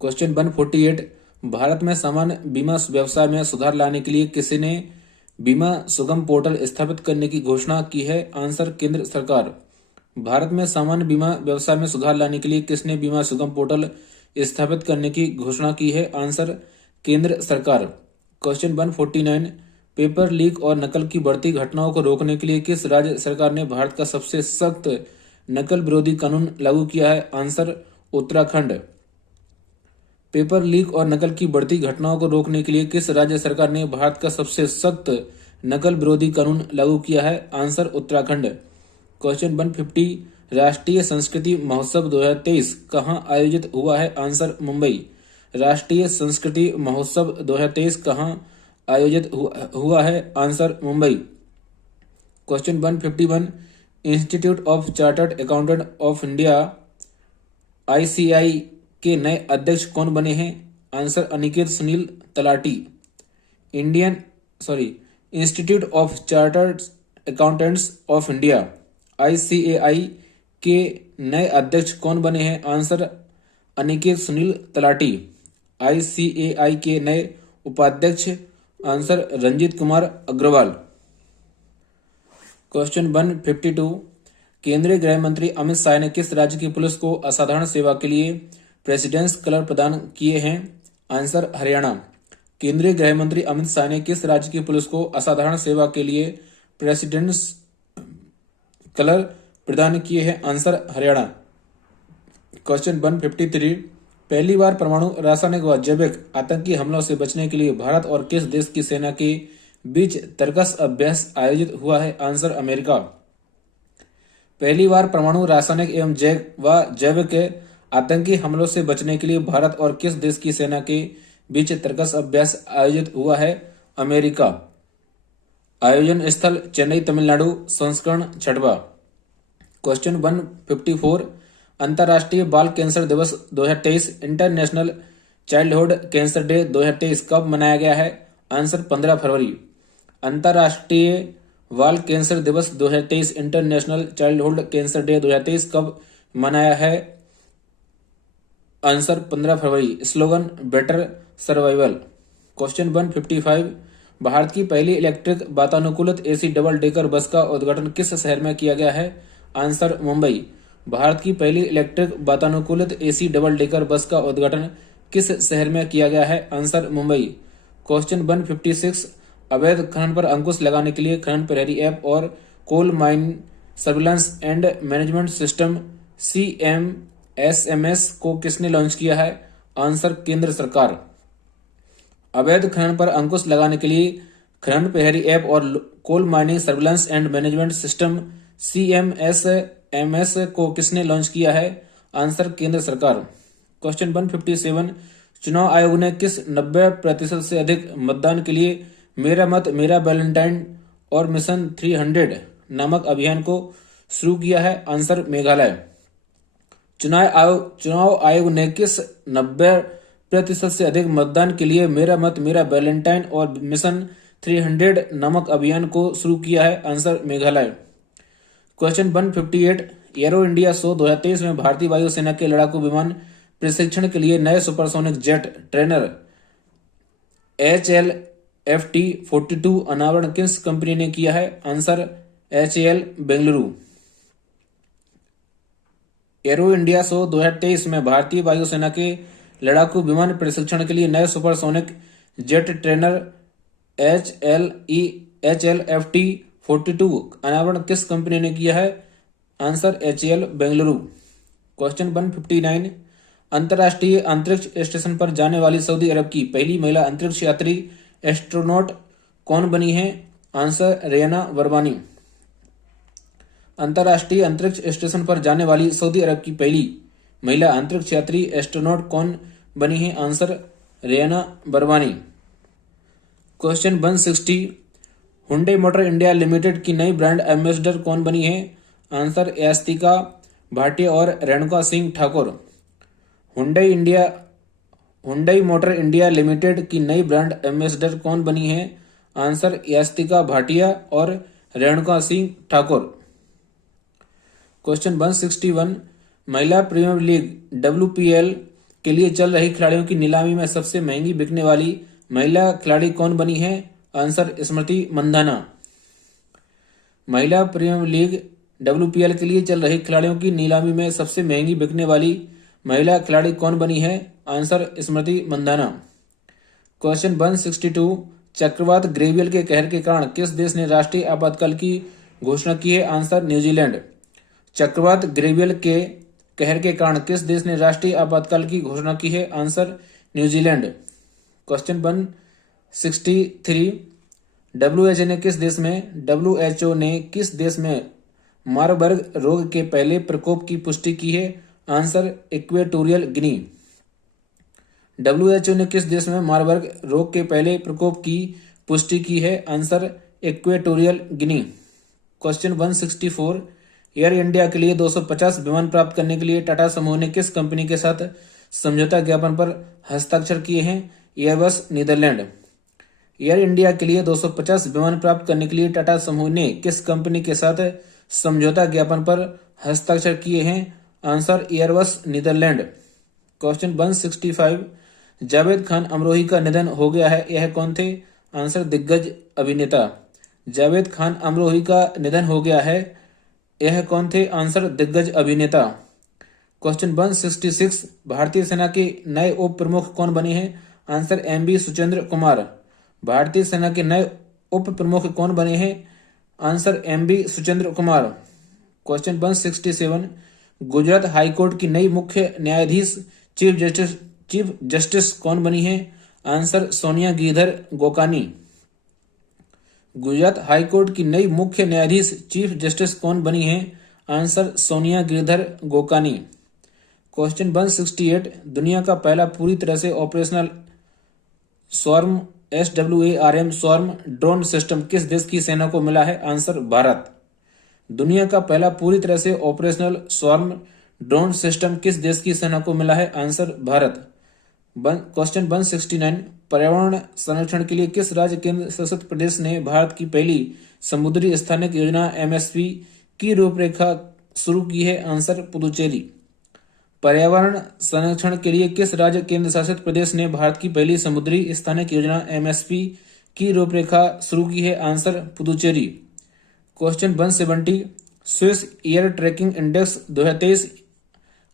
क्वेश्चन 148 भारत में सामान्य बीमा व्यवसाय में सुधार लाने के लिए किसी ने बीमा सुगम पोर्टल स्थापित करने की घोषणा की है? आंसर केंद्र सरकार। भारत में सामान्य बीमा व्यवसाय में सुधार लाने के लिए किसने बीमा सुगम पोर्टल स्थापित करने की घोषणा की है? आंसर केंद्र सरकार। क्वेश्चन 149 पेपर लीक और नकल की बढ़ती घटनाओं को रोकने के लिए किस राज्य सरकार ने भारत का सबसे सख्त नकल विरोधी कानून लागू किया है? आंसर उत्तराखंड। पेपर लीक और नकल की बढ़ती घटनाओं को रोकने के लिए किस राज्य सरकार ने भारत का सबसे सख्त नकल विरोधी कानून लागू किया है? आंसर उत्तराखंड। क्वेश्चन 150 राष्ट्रीय संस्कृति महोत्सव 2023 कहाँ आयोजित हुआ है? आंसर मुंबई। राष्ट्रीय संस्कृति महोत्सव 2023 कहाँ आयोजित हुआ है? Answer Mumbai. Question 151 institute of chartered accountant of India ICAI के नए अध्यक्ष कौन बने हैं? Answer Aniket Sunil talati. Institute of chartered accountants of India ICAI के नए अध्यक्ष कौन बने हैं? आंसर अनिकेत सुनील तलाटी। ICAI के नए उपाध्यक्ष आंसर रंजीत कुमार अग्रवाल। क्वेश्चन 152 केंद्रीय गृह मंत्री अमित शाह ने किस राज्य की पुलिस को असाधारण सेवा के लिए प्रेसिडेंस कलर प्रदान किए हैं? आंसर हरियाणा। केंद्रीय गृह मंत्री अमित शाह ने किस राज्य की पुलिस को असाधारण सेवा के लिए प्रेसिडेंस कलर प्रदान किए हैं? आंसर हरियाणा। क्वेश्चन 153 पहली बार परमाणु रासायनिक व जैविक आतंकी हमलों से बचने के लिए भारत और किस देश की सेना के बीच तर्कस अभ्यास आयोजित हुआ है? Answer America. पहली बार परमाणु रासायनिक एवं जैविक आतंकी हमलों से बचने के लिए भारत और किस देश की सेना के बीच तर्कस अभ्यास आयोजित हुआ है? अमेरिका। आयोजन स्थल चेन्नई तमिलनाडु। संस्करण 6वां। क्वेश्चन 154 अंतर्राष्ट्रीय बाल कैंसर दिवस 2023 इंटरनेशनल चाइल्डहुड कैंसर डे 2023 कब मनाया गया है? आंसर 15 फरवरी। अंतर्राष्ट्रीय बाल कैंसर दिवस 2023 इंटरनेशनल चाइल्डहुड कैंसर डे 2023 कब मनाया है? आंसर 15 फरवरी। Slogan better survival. Question 155 Bharat की पहली इलेक्ट्रिक वातानुकूलित AC डबल डेकर बस का उद्घाटन किस शहर में किया गया है? आंसर मुंबई। भारत की पहली इलेक्ट्रिक वातानुकूलित AC डबल डेकर बस का उद्घाटन किस शहर में किया गया है? आंसर मुंबई। क्वेश्चन 156 अवैध खनन पर अंकुश लगाने के लिए खनन प्रहरी ऐप और coal mine surveillance and management system CMSMS को किसने लॉन्च किया है? आंसर केंद्र सरकार। अवैध खनन पर अंकुश लगाने के लिए खनन प्रहरी ऐप और coal mining surveillance and management system CMSMS को किसने लॉन्च किया है? आंसर केंद्र सरकार। क्वेश्चन 157 चुनाव आयोग ने किस 90% से अधिक मतदान के लिए मेरा मत मेरा वैलेंटाइन और मिशन 300 नामक अभियान को शुरू किया है? आंसर मेघालय। चुनाव आयोग ने किस 90% से अधिक मतदान के लिए मेरा मत मेरा वैलेंटाइन और मिशन 300 नामक अभियान को शुरू किया है? Answer Meghalaya. Question 158 arrow India show 2023 में भारतीय वायुसेना के लड़ाकू विमान प्रशिक्षण के लिए नए सुपरसोनिक जेट ट्रेनर HAL-FT-42 अनावरण किस कंपनी ने किया है? Answer HAL Bengaluru. Arrow India show 2023 में भारतीय वायुसेना के लड़ाकू विमान प्रशिक्षण के लिए नए सुपरसोनिक जेट ट्रेनर HAL-FT-42 अनावरण किस कंपनी ने किया है? Answer HAL Bengaluru. क्वेश्चन 159 अंतर्राष्ट्रीय अंतरिक्ष स्टेशन पर जाने वाली सऊदी अरब की पहली महिला अंतरिक्ष यात्री एस्ट्रोनॉट कौन बनी है? Answer Rayyanah बरबानी। अंतर्राष्ट्रीय अंतरिक्ष स्टेशन पर जाने वाली सऊदी अरब की पहली महिला अंतरिक्ष यात्री एस्ट्रोनॉट कौन बनी है? Answer Rayyanah Barnawi. Question 160 Hyundai motor India limited की नई ब्रांड एम्बेसडर कौन बनी है? आंसर यास्तिका भाटिया और Renuka Singh Thakur. Hyundai motor India limited की नई ब्रांड एम्बेसडर कौन बनी है? आंसर यास्तिका भाटिया और रेणुका सिंह ठाकुर। क्वेश्चन 161 महिला प्रीमियर लीग WPL के लिए चल रही खिलाड़ियों की नीलामी में सबसे महंगी बिकने वाली महिला खिलाड़ी कौन बनी है? आंसर स्मृति मंधाना। महिला प्रीमियर लीग WPL के लिए चल रही खिलाड़ियों की नीलामी में सबसे महंगी बिकने वाली महिला खिलाड़ी कौन बनी है? आंसर स्मृति मंधाना। क्वेश्चन 162 चक्रवात ग्रेवियल के कहर के कारण किस देश ने राष्ट्रीय आपातकाल की घोषणा की है? Answer New Zealand. चक्रवात ग्रेवियल के कहर के कारण किस देश ने राष्ट्रीय आपातकाल की घोषणा की है? Answer New Zealand. क्वेश्चन 163 WHO ने किस देश में मारबर्ग रोग के पहले प्रकोप की पुष्टि की है? Answer Equatorial Guinea. WHO ने किस देश में मारबर्ग रोग के पहले प्रकोप की पुष्टि की है? Answer Equatorial Guinea. Question 164 air India के लिए 250 विमान प्राप्त करने के लिए टाटा समूह ने किस कंपनी के साथ समझौता ज्ञापन पर हस्ताक्षर किए हैं? Airbus Netherlands. एयर इंडिया के लिए 250 विमान प्राप्त करने के लिए टाटा समूह ने किस कंपनी के साथ समझौता ज्ञापन पर हस्ताक्षर किए हैं? Answer Airbus Netherlands. Question 165, Javed Khan Amrohi का निधन हो गया है, यह कौन थे? आंसर दिग्गज अभिनेता। जावेद खान अमरोही का निधन हो गया है, यह कौन थे? आंसर दिग्गज अभिनेता। क्वेश्चन 166, भारतीय सेना के नए उप प्रमुख कौन बने हैं? Answer MB Suchindra Kumar. भारतीय सेना के नए उप प्रमुख कौन बने हैं? Answer MB Suchindra Kumar. Question 167, Gujarat high court की नई मुख्य न्यायाधीश चीफ जस्टिस कौन बनी है? आंसर सोनिया गिरधर गोकानी। गुजरात हाईकोर्ट की नई मुख्य न्यायाधीश चीफ जस्टिस कौन बनी है? आंसर सोनिया गिरधर गोकानी। क्वेश्चन 168, दुनिया का पहला पूरी तरह से operational swarm SWARM swarm drone system किस देश की सेना को मिला है? आंसर भारत। दुनिया का पहला पूरी तरह से ऑपरेशनल स्वार्म ड्रोन सिस्टम किस देश की सेना को मिला है? आंसर भारत। क्वेश्चन 169, पर्यावरण संरक्षण के लिए किस राज्य केंद्र शासित प्रदेश ने भारत की पहली समुद्री स्थानिक योजना MSP की रूपरेखा शुरू की है? आंसर पुदुचेरी। पर्यावरण संरक्षण के लिए किस राज्य केंद्र शासित प्रदेश ने भारत की पहली समुद्री स्थानिक योजना MSP की रूपरेखा शुरू की है? Answer Puducherry. Question 170, Swiss air tracking index 2023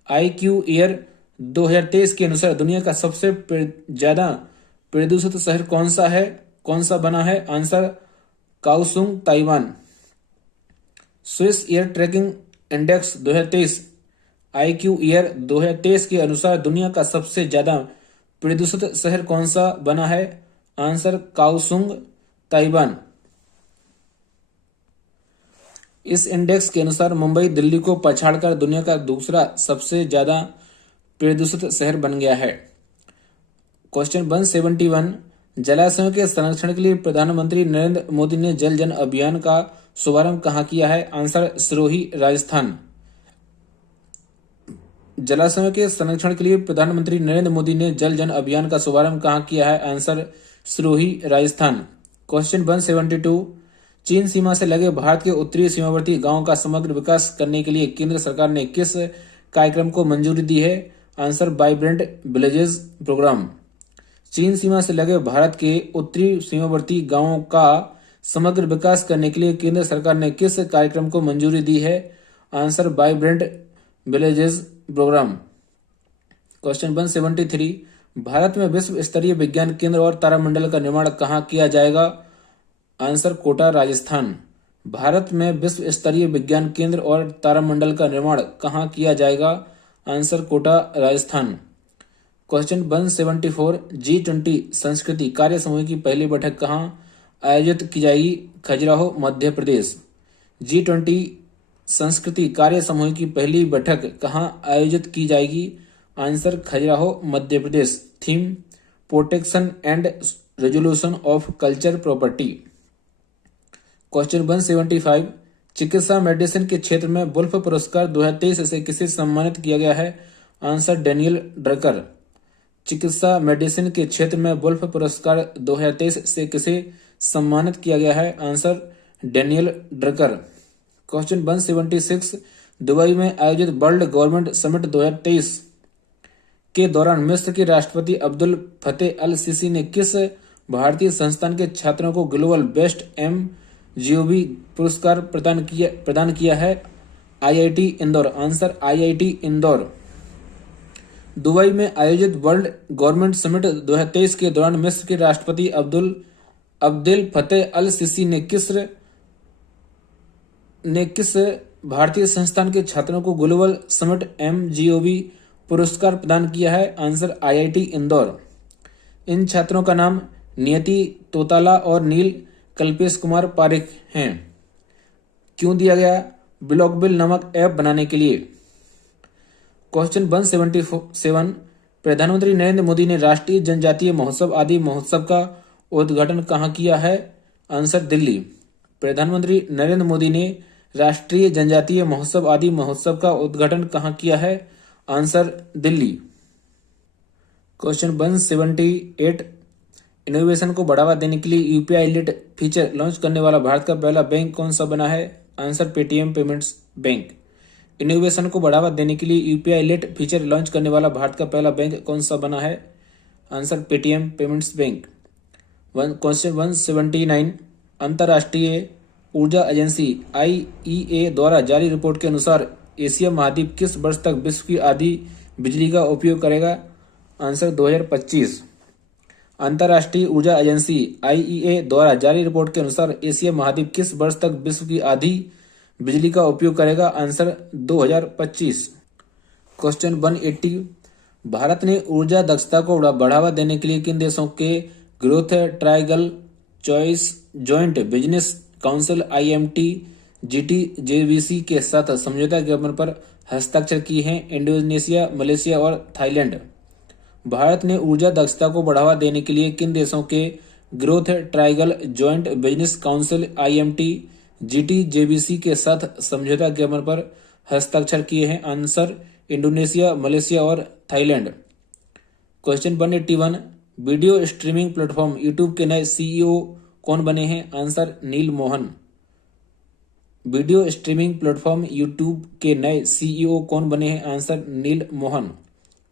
IQ air 2023 के अनुसार दुनिया का सबसे ज्यादा प्रदूषित शहर कौन सा बना है? Answer Kaohsiung Taiwan. Swiss air tracking index 2023 IQ air 2023 के अनुसार दुनिया का सबसे ज्यादा प्रदूषित शहर कौन सा बना है? Answer Kaohsiung Taiwan. इस इंडेक्स के अनुसार मुंबई दिल्ली को पछाड़कर दुनिया का दूसरा सबसे ज्यादा प्रदूषित शहर बन गया है। क्वेश्चन 171, जलाशयों के संरक्षण के लिए प्रधानमंत्री नरेंद्र मोदी ने जल जन अभियान का शुभारंभ कहाँ किया है? आंसर सिरोही राजस्थान। जलाशयों के संरक्षण के लिए प्रधानमंत्री नरेंद्र मोदी ने जल जन अभियान का शुभारंभ कहाँ किया है? आंसर सिरोही राजस्थान। क्वेश्चन 172, चीन सीमा से लगे भारत के उत्तरी सीमावर्ती गांवों का समग्र विकास करने के लिए केंद्र सरकार ने किस कार्यक्रम को मंजूरी दी है? Answer vibrant villages programme. चीन सीमा से लगे भारत के उत्तरी सीमावर्ती गांवों का समग्र विकास करने के लिए केंद्र सरकार ने किस कार्यक्रम को मंजूरी दी है? Answer vibrant villages programme. Question 173, Bharat में विश्व स्तरीय विज्ञान केंद्र और तारामंडल का निर्माण कहाँ किया जाएगा? आंसर कोटा राजस्थान। भारत में विश्व स्तरीय विज्ञान केंद्र और तारामंडल का निर्माण कहाँ किया जाएगा? Answer Kota Rajasthan. Question 174, G20 संस्कृति कार्य समूह की पहली बैठक कहाँ आयोजित की जाएगी? खजुराहो मध्य प्रदेश। G20 संस्कृति कार्य समूह की पहली बैठक कहाँ आयोजित की जाएगी? Answer Khajuraho Madhya Pradesh. Theme protection and resolution of culture property. Question 175, चिकित्सा मेडिसिन के क्षेत्र में वुल्फ पुरस्कार 2023 से किसे सम्मानित किया गया है? Answer Daniel Drucker. चिकित्सा मेडिसिन के क्षेत्र में वुल्फ पुरस्कार 2023 से किसे सम्मानित किया गया है? Answer Daniel Drucker. Question 176, Dubai में आयोजित वर्ल्ड गवर्नमेंट समिट 2023 के दौरान मिस्र के राष्ट्रपति अब्दुल फतेह अल सीसी ने किस भारतीय संस्थान के छात्रों को ग्लोबल बेस्ट MGOB पुरस्कार प्रदान किया है? IIT Indore. Answer IIT Indore. Dubai में आयोजित वर्ल्ड गवर्नमेंट समिट 2023 के दौरान मिस्र के राष्ट्रपति अब्दुल फतेह अल सीसी ने किस भारतीय संस्थान के छात्रों को ग्लोबल समिट MGOB पुरस्कार प्रदान किया है? Answer IIT Indore. इन छात्रों का नाम नियति तोताला और नील कल्पेश कुमार पारिक हैं। क्यों दिया गया? ब्लॉकबिल नामक ऐप बनाने के लिए। क्वेश्चन 177, प्रधानमंत्री नरेंद्र मोदी ने राष्ट्रीय जनजातीय महोत्सव आदि महोत्सव का उद्घाटन कहाँ किया है? आंसर दिल्ली। प्रधानमंत्री नरेंद्र मोदी ने राष्ट्रीय जनजातीय महोत्सव आदि महोत्सव का उद्घाटन कहाँ किया है? आंसर दिल्ली। क्वेश्चन 178, इनोवेशन को बढ़ावा देने के लिए यूपीआई लेट फीचर लॉन्च करने वाला भारत का पहला बैंक कौन सा बना है? Answer Paytm payments bank. Innovation को बढ़ावा देने के लिए यूपीआई लेट फीचर लॉन्च करने वाला भारत का पहला बैंक कौन सा बना है? Answer Paytm payments bank. Question 179, अंतर्राष्ट्रीय ऊर्जा एजेंसी आईईए द्वारा जारी रिपोर्ट के अनुसार एशिया महाद्वीप किस वर्ष तक विश्व की आधी बिजली का उपयोग करेगा? आंसर 2025। अंतर्राष्ट्रीय ऊर्जा एजेंसी आईईए द्वारा जारी रिपोर्ट के अनुसार एशिया महाद्वीप किस वर्ष तक विश्व की आधी बिजली का उपयोग करेगा? आंसर 2025। क्वेश्चन 180, भारत ने ऊर्जा दक्षता को बढ़ावा देने के लिए किन देशों के growth triangle choice joint business council IMT GTJBC के साथ समझौता ज्ञापन पर हस्ताक्षर किए हैं? इंडोनेशिया, मलेशिया और थाईलैंड। भारत ने ऊर्जा दक्षता को बढ़ावा देने के लिए किन देशों के growth triangle joint business council IMT GTJBC के साथ समझौता ज्ञापन पर हस्ताक्षर किए हैं? आंसर इंडोनेशिया, मलेशिया और Thailand. Question 181, video streaming platform YouTube के नए सीईओ कौन बने हैं? Answer Neal Mohan. Video streaming platform YouTube के नए सीईओ कौन बने हैं? आंसर नील मोहन।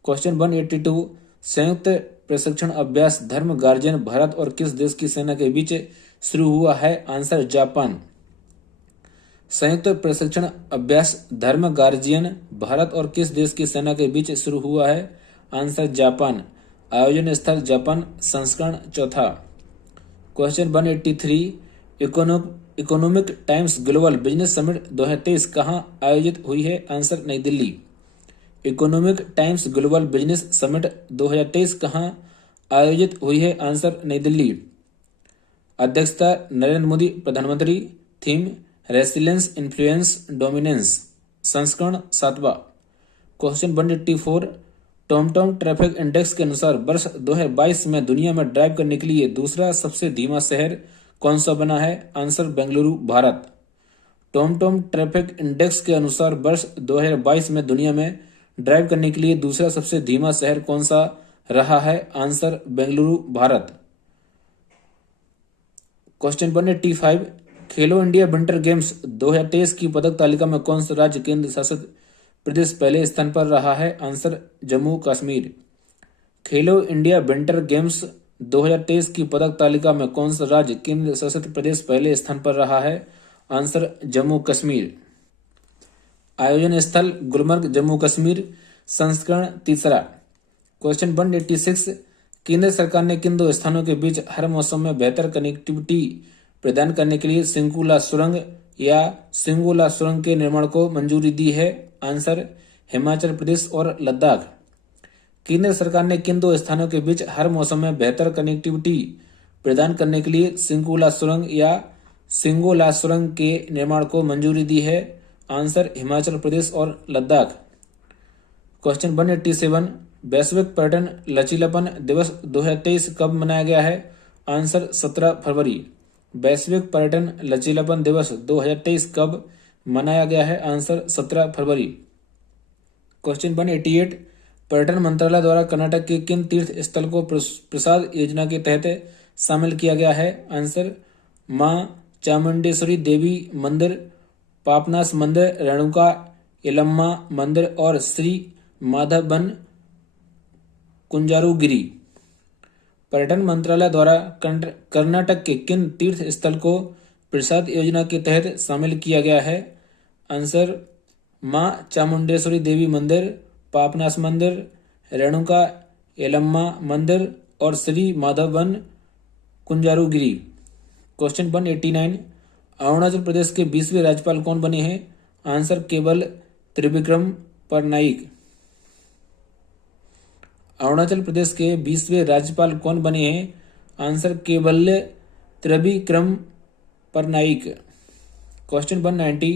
क्वेश्चन 182, संयुक्त प्रशिक्षण अभ्यास धर्म गार्जियन भारत और किस देश की सेना के बीच शुरू हुआ है? Answer Japan. संयुक्त प्रशिक्षण अभ्यास धर्म गार्जियन भारत और किस देश की सेना के बीच शुरू हुआ है? Answer Japan. आयोजन स्थल जापान। संस्करण चौथा। Question 183, economic times global business summit 2023 कहाँ आयोजित हुई है? आंसर नई Delhi. Economic times global business summit 2023 कहाँ आयोजित हुई है? आंसर नई दिल्ली। अध्यक्षता नरेंद्र मोदी प्रधानमंत्री। Theme resilience influence dominance. संस्करण 7वां। क्वेश्चन 184, टॉमटॉम ट्रैफिक इंडेक्स के अनुसार वर्ष 2022 में दुनिया में ड्राइव करने के लिए दूसरा सबसे धीमा शहर कौन सा बना है? Answer Bengaluru Bharat. TomTom traffic index के अनुसार वर्ष 2022 में दुनिया में ड्राइव करने के लिए दूसरा सबसे धीमा शहर कौन सा रहा है? आंसर बेंगलुरु भारत। क्वेश्चन 185, खेलो इंडिया विंटर गेम्स 2023 की पदक तालिका में कौन सा राज्य केंद्र शासित प्रदेश पहले स्थान पर रहा है? आंसर जम्मू कश्मीर। खेलो इंडिया विंटर गेम्स 2023 की पदक तालिका में कौन सा राज्य केंद्र शासित प्रदेश पहले स्थान पर रहा है? आंसर जम्मू कश्मीर। आयोजन स्थल गुलमर्ग जम्मू कश्मीर। संस्करण तीसरा। क्वेश्चन 186, केंद्र सरकार ने किन दो स्थानों के बीच हर मौसम में बेहतर कनेक्टिविटी प्रदान करने के लिए सिंकुला सुरंग या सिंगोला सुरंग के निर्माण को मंजूरी दी है? आंसर हिमाचल प्रदेश और लद्दाख। केंद्र सरकार ने किन दो स्थानों के बीच हर मौसम में बेहतर कनेक्टिविटी प्रदान करने के लिए सिंकुला सुरंग या सिंगोला सुरंग के निर्माण को मंजूरी दी है? आंसर हिमाचल प्रदेश और लद्दाख। क्वेश्चन 187, वैश्विक पर्यटन लचीलापन दिवस 2023 कब मनाया गया है? आंसर 17 फरवरी। वैश्विक पर्यटन लचीलापन दिवस 2023 कब मनाया गया है? आंसर 17 फरवरी। क्वेश्चन 188, पर्यटन मंत्रालय द्वारा कर्नाटक के किन तीर्थ स्थल को प्रसाद योजना के तहत शामिल किया गया है? आंसर मां चामुंडेश्वरी देवी मंदिर, पापनास मंदिर, रेणुका यलम्मा मंदिर और श्री माधवन कुंजारुगिरी। पर्यटन मंत्रालय द्वारा कर्नाटक के किन तीर्थ स्थल को प्रसाद योजना के तहत शामिल किया गया है? आंसर मां चामुंडेश्वरी देवी मंदिर, पापनास मंदिर, रेणुका यलम्मा मंदिर और श्री माधवन कुंजारुगिरी। क्वेश्चन 189, अरुणाचल प्रदेश के 20वें राज्यपाल कौन बने हैं? आंसर केवल त्रिविक्रम परनाइक। अरुणाचल प्रदेश के 20वें राज्यपाल कौन बने हैं? आंसर केवल त्रिविक्रम परनाइक। क्वेश्चन 190,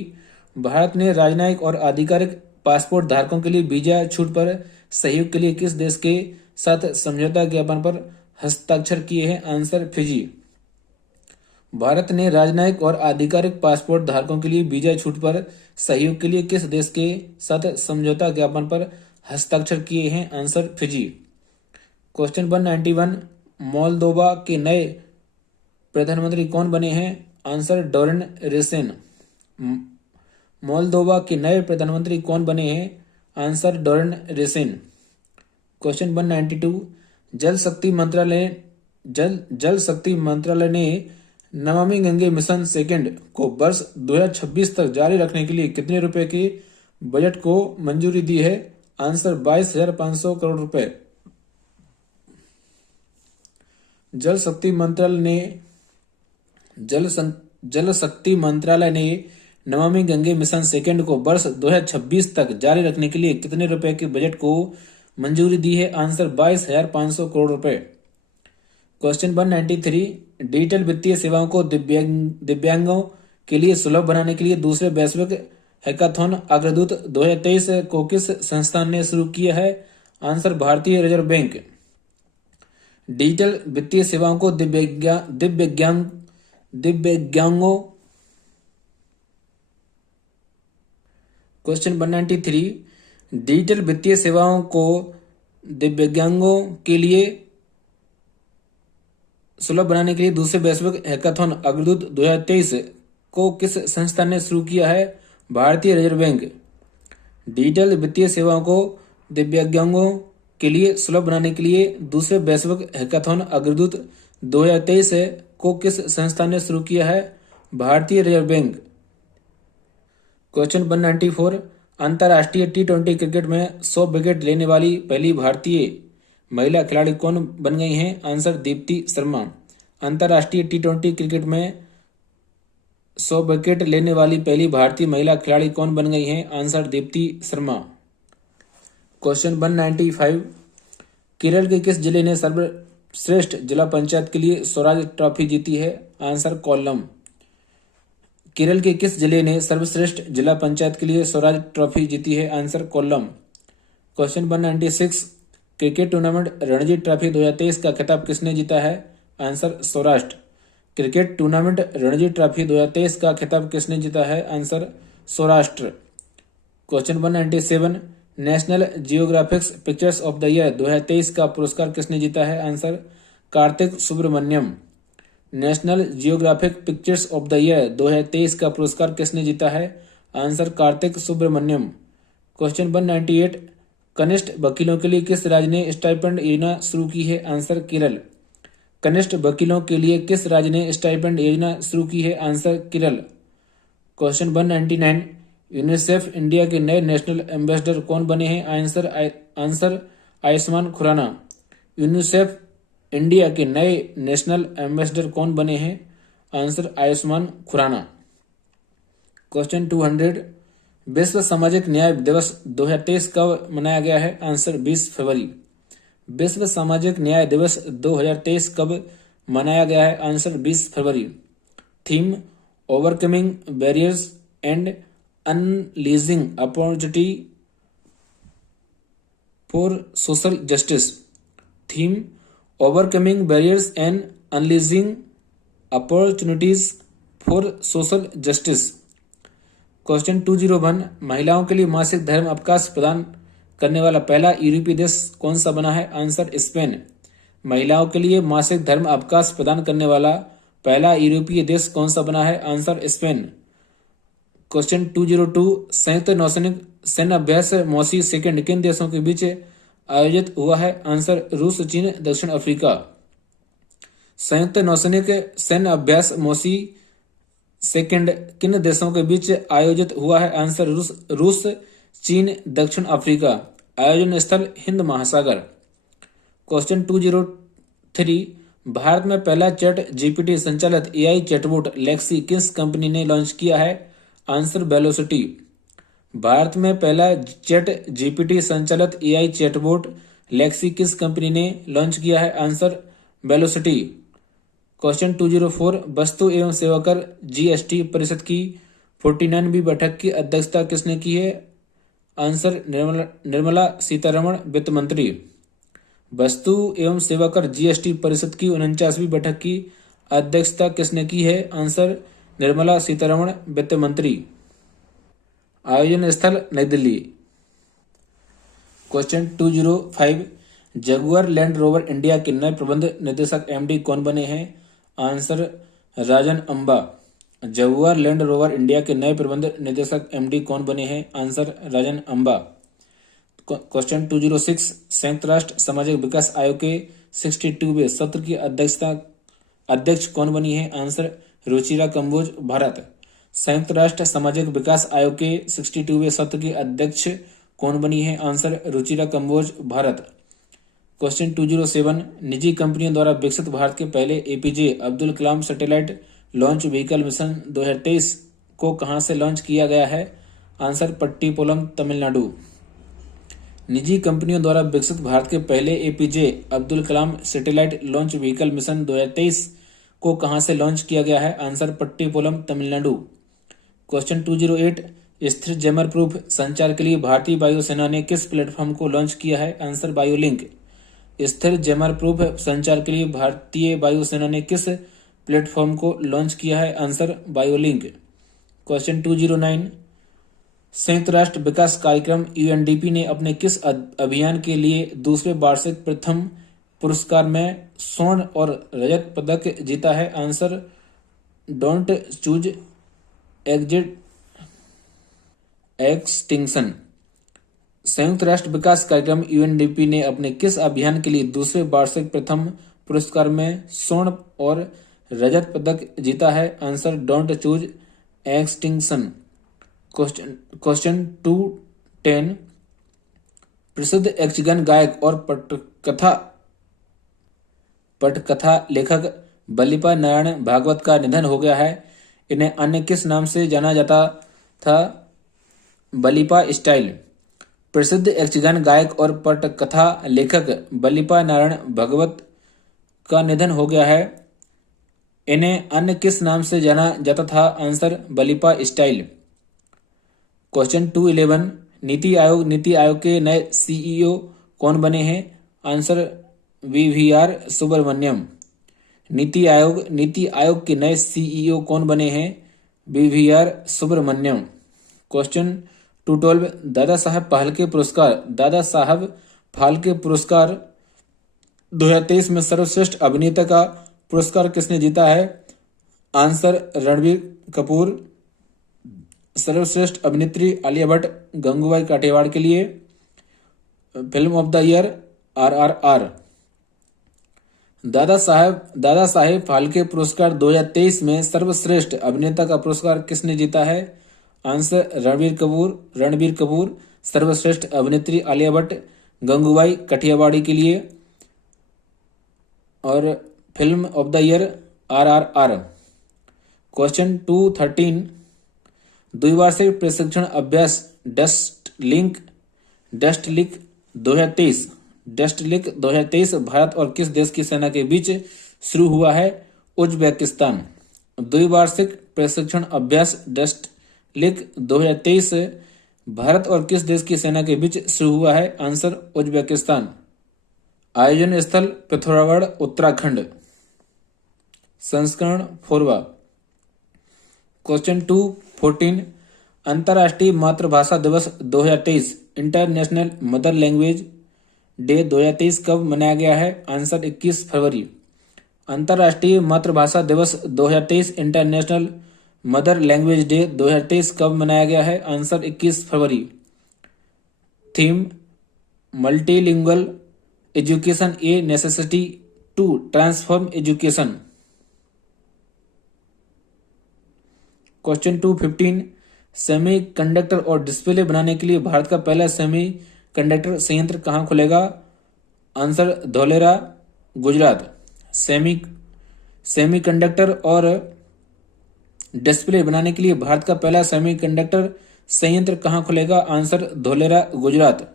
भारत ने राजनयिक और आधिकारिक पासपोर्ट धारकों के लिए वीजा छूट पर सहयोग के लिए किस देश के साथ समझौता ज्ञापन पर हस्ताक्षर किए हैं? Answer Fiji. भारत ने राजनयिक और आधिकारिक पासपोर्ट धारकों के लिए वीजा छूट पर सहयोग के लिए किस देश के साथ समझौता ज्ञापन पर हस्ताक्षर किए हैं? Answer Fiji. क्वेश्चन 191, मोल्दोवा के नए प्रधानमंत्री कौन बने हैं? Answer Dorian रेसेन। मोल्दोवा के नए प्रधानमंत्री कौन बने हैं? Answer Dorian रेसेन। क्वेश्चन 192, जल शक्ति मंत्रालय ने नमामि गंगे मिशन सेकेंड को वर्ष 2026 तक जारी रखने के लिए कितने रुपए के बजट को मंजूरी दी है? आंसर 22,500 करोड़ रुपए। जल शक्ति मंत्रालय ने नमामि गंगे मिशन सेकेंड को वर्ष 2026 तक जारी रखने के लिए कितने रुपए के बजट को मंजूरी दी है? आंसर 22,500 करोड़ रुपए। क्वेश्चन 193, डिजिटल वित्तीय सेवाओं को दिव्यांगों के लिए सुलभ बनाने के लिए दूसरे वैश्विक हैकाथॉन अग्रदूत 2023 को किस संस्थान ने शुरू किया है? आंसर भारतीय रिजर्व बैंक। डिजिटल वित्तीय सेवाओं को दिव्यांगों क्वेश्चन 193, डिजिटल वित्तीय सेवाओं को दिव्यांगों के लिए सुलभ बनाने के लिए दूसरे वैश्विक हैकाथॉन अग्रदूत 2023 को किस संस्था ने शुरू किया है? भारतीय रिजर्व बैंक। डिजिटल वित्तीय सेवाओं को दिव्यांगों के लिए सुलभ बनाने के लिए दूसरे वैश्विक हैकाथॉन अग्रदूत 2023 को किस संस्था ने शुरू किया है? भारतीय रिजर्व बैंक। क्वेश्चन 194, अंतर्राष्ट्रीय T20 क्रिकेट में 100 विकेट लेने वाली पहली भारतीय महिला खिलाड़ी कौन बन गई हैं? आंसर दीप्ति शर्मा। अंतर्राष्ट्रीय T20 क्रिकेट में 100 विकेट लेने वाली पहली भारतीय महिला खिलाड़ी कौन बन गई हैं? आंसर दीप्ति शर्मा। क्वेश्चन 195, केरल के किस जिले ने सर्वश्रेष्ठ जिला पंचायत के लिए स्वराज ट्रॉफी जीती है? आंसर कोल्लम। केरल के किस जिले ने सर्वश्रेष्ठ जिला पंचायत के लिए स्वराज ट्रॉफी जीती है? Answer Kollam. Question 196, cricket tournament Ranji trophy 2023 का खिताब किसने जीता है? Answer Saurashtra. Cricket tournament Ranji trophy 2023 का खिताब किसने जीता है? Answer Saurashtra. Question 197, national geographics pictures of the year 2023 का पुरस्कार किसने जीता है? Answer Karthik Subramaniam. National geographic pictures of the year 2023 का पुरस्कार किसने जीता है? आंसर कार्तिक सुब्रमण्यम। क्वेश्चन 198, कनिष्ठ वकीलों के लिए किस राज्य ने स्टाइपेंड योजना शुरू की है? आंसर केरल। कनिष्ठ वकीलों के लिए किस राज्य ने स्टाइपेंड योजना शुरू की है? Answer Kerala. Question 199, UNICEF India के नए नेशनल एम्बेसडर कौन बने हैं? Answer Ayushmann Khurrana. UNICEF India के नए नेशनल एम्बेसडर कौन बने हैं? आंसर आयुष्मान खुराना। क्वेश्चन 200, विश्व सामाजिक न्याय दिवस 2023 कब मनाया गया है? आंसर 20 फरवरी। विश्व सामाजिक न्याय दिवस 2023 कब मनाया गया है? आंसर 20 फरवरी। Theme, overcoming barriers and unleashing opportunity for social justice. Theme, overcoming barriers and unleashing opportunities for social justice. Question 201, महिलाओं के लिए मासिक धर्म अवकाश प्रदान करने वाला पहला यूरोपीय देश कौन सा बना है? Answer Spain. महिलाओं के लिए मासिक धर्म अवकाश प्रदान करने वाला पहला यूरोपीय देश कौन सा बना है? Answer Spain. क्वेश्चन 202, संयुक्त नौसैनिक सैन्य अभ्यास मौसी सेकेंड किन देशों के बीच आयोजित हुआ है? आंसर रूस, चीन, दक्षिण अफ्रीका। संयुक्त नौसैनिक सैन्य अभ्यास मौसी सेकेंड किन देशों के बीच आयोजित हुआ है? आंसर रूस, चीन, दक्षिण अफ्रीका। आयोजन स्थल हिंद महासागर। क्वेश्चन 203, भारत में पहला चैट जीपीटी संचालित एआई चैटबॉट लेक्सी किस कंपनी ने लॉन्च किया है? Answer Velocity. भारत में पहला चैट जीपीटी संचालित एआई चैटबॉट लेक्सी किस कंपनी ने लॉन्च किया है? Answer velocity. क्वेश्चन 204, वस्तु एवं सेवा कर जीएसटी परिषद की 49वीं बैठक की अध्यक्षता किसने की है? आंसर निर्मला सीतारमण, वित्त मंत्री। वस्तु एवं सेवा कर जीएसटी परिषद की 49वीं बैठक की अध्यक्षता किसने की है? आंसर निर्मला सीतारमण, वित्त मंत्री। आयोजन स्थल नई Delhi. Question 205, Jaguar Land Rover India के नए प्रबंध निदेशक एमडी कौन बने हैं? Answer Rajan Amba. Jaguar Land Rover India के नए प्रबंध निदेशक एमडी कौन बने हैं? आंसर राजन अंबा। क्वेश्चन 206 संयुक्त राष्ट्र सामाजिक विकास आयोग के 62वें सत्र की अध्यक्ष कौन बनी है? आंसर रुचिरा कंबोज, भारत। संयुक्त राष्ट्र सामाजिक विकास आयोग के 62वें सत्र की अध्यक्ष कौन बनी है? आंसर रुचिरा कंबोज, भारत। क्वेश्चन 207 निजी कंपनियों द्वारा विकसित भारत के पहले APJ Abdul Kalam satellite launch vehicle mission 2023 को कहां से लॉन्च किया गया है? आंसर पट्टीपोलम, तमिलनाडु। निजी कंपनियों द्वारा विकसित भारत के पहले APJ Abdul Kalam satellite launch vehicle mission 2023 को कहां से लॉन्च किया गया है? आंसर पट्टीपोलम, तमिलनाडु। क्वेश्चन 208 स्थिर जैमर प्रूफ संचार के लिए भारतीय वायुसेना ने किस प्लेटफॉर्म को लॉन्च किया है? आंसर बायोलिंक। स्थिर जैमर प्रूफ संचार के लिए भारतीय वायुसेना ने किस प्लेटफॉर्म को लॉन्च किया है? आंसर बायोलिंक। क्वेश्चन 209 संयुक्त राष्ट्र विकास कार्यक्रम यूएनडीपी ने अपने किस अभियान के लिए दूसरे वार्षिक प्रथम पुरस्कार में स्वर्ण और रजत पदक जीता है? Answer don't choose extinction. संयुक्त राष्ट्र विकास कार्यक्रम यूएनडीपी ने अपने किस अभियान के लिए दूसरे वार्षिक प्रथम पुरस्कार में स्वर्ण और रजत पदक जीता है? Answer don't choose extinction. Question 210 प्रसिद्ध यक्षगान गायक और पटकथा लेखक बल्लीपा नारायण भागवत का निधन हो गया है। इन्हें अन्य किस नाम से जाना जाता था? बल्लीपा स्टाइल। प्रसिद्ध यक्षगान गायक और पटकथा लेखक बल्लीपा नारायण भागवत का निधन हो गया है। इन्हें अन्य किस नाम से जाना जाता था? Answer बल्लीपा style. क्वेश्चन 211 नीति आयोग के नए सीईओ कौन बने हैं? Answer VVR Subrahmanyam. नीति आयोग के नए सीईओ कौन बने हैं? वीवीआर सुब्रमण्यम। क्वेश्चन 212 दादा साहब फाल्के पुरस्कार 2023 में सर्वश्रेष्ठ अभिनेता का पुरस्कार किसने जीता है? आंसर रणबीर कपूर। सर्वश्रेष्ठ अभिनेत्री आलिया भट्ट, गंगूबाई काठियावाड़ के लिए। Film of the year RRR। Dada Saheb Phalke पुरस्कार 2023 में सर्वश्रेष्ठ अभिनेता का पुरस्कार किसने जीता है? आंसर रणबीर कपूर। सर्वश्रेष्ठ अभिनेत्री आलिया भट्ट, गंगूबाई काठियावाड़ी के लिए। और film of the year RRR। Question 213 द्विवार्षिक प्रशिक्षण अभ्यास डस्टलिंक 2023 भारत और किस देश की सेना के बीच शुरू हुआ है? उज्बेकिस्तान। द्विवार्षिक प्रशिक्षण अभ्यास डस्टलिंक 2023 भारत और किस देश की सेना के बीच शुरू हुआ है? Answer Uzbekistan. आयोजन स्थल पिथौरागढ़, उत्तराखंड। संस्करण 4वां। क्वेश्चन 214 अंतर्राष्ट्रीय मातृभाषा दिवस 2023 इंटरनेशनल मदर लैंग्वेज डे 2023 कब मनाया गया है? आंसर 21 फरवरी। अंतर्राष्ट्रीय मातृभाषा दिवस 2023 इंटरनेशनल मदर लैंग्वेज डे 2023 कब मनाया गया है? आंसर 21 फरवरी। Theme multilingual education a necessity to transform education. Question 215 semiconductor और डिस्प्ले बनाने के लिए भारत का पहला सेमी कंडक्टर संयंत्र कहाँ खुलेगा? Answer Dholera, Gujarat. Semi conductor और डिस्प्ले बनाने के लिए भारत का पहला सेमी कंडक्टर संयंत्र कहाँ खुलेगा? आंसर धौलेरा, गुजरात।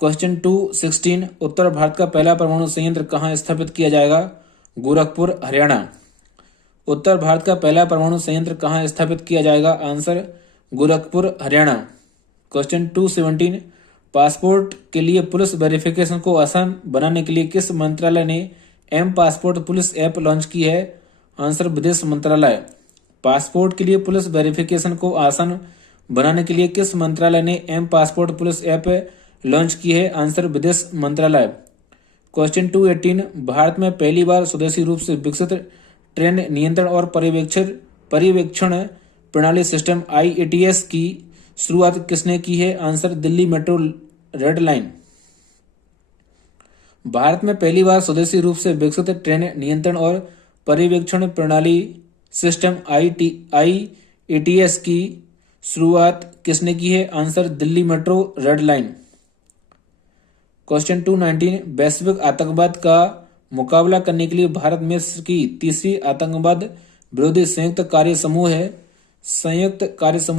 क्वेश्चन 216 उत्तर भारत का पहला परमाणु संयंत्र कहाँ स्थापित किया जाएगा? गोरखपुर, हरियाणा। उत्तर भारत का पहला परमाणु संयंत्र कहाँ स्थापित किया जाएगा? Answer Gorakhpur, Haryana. Question 217 passport के लिए पुलिस वेरिफिकेशन को आसान बनाने के लिए किस मंत्रालय ने M passport police app launch की है? आंसर विदेश मंत्रालय। पासपोर्ट के लिए पुलिस वेरिफिकेशन को आसान बनाने के लिए किस मंत्रालय ने M passport police app launch की है? आंसर विदेश मंत्रालय। क्वेश्चन 218 भारत में पहली बार स्वदेशी रूप से विकसित ट्रेन नियंत्रण और पर्यवेक्षण प्रणाली सिस्टम IATS की शुरुआत किसने की है? Answer Delhi metro red line. Bharat में पहली बार स्वदेशी रूप से विकसित ट्रेन नियंत्रण और पर्यवेक्षण प्रणाली सिस्टम IATS की शुरुआत किसने की है? Answer Delhi metro red line. Question 219 वैश्विक आतंकवाद का मुकाबला करने के लिए भारत मिस्र की तीसरी आतंकवाद विरोधी संयुक्त कार्य समूह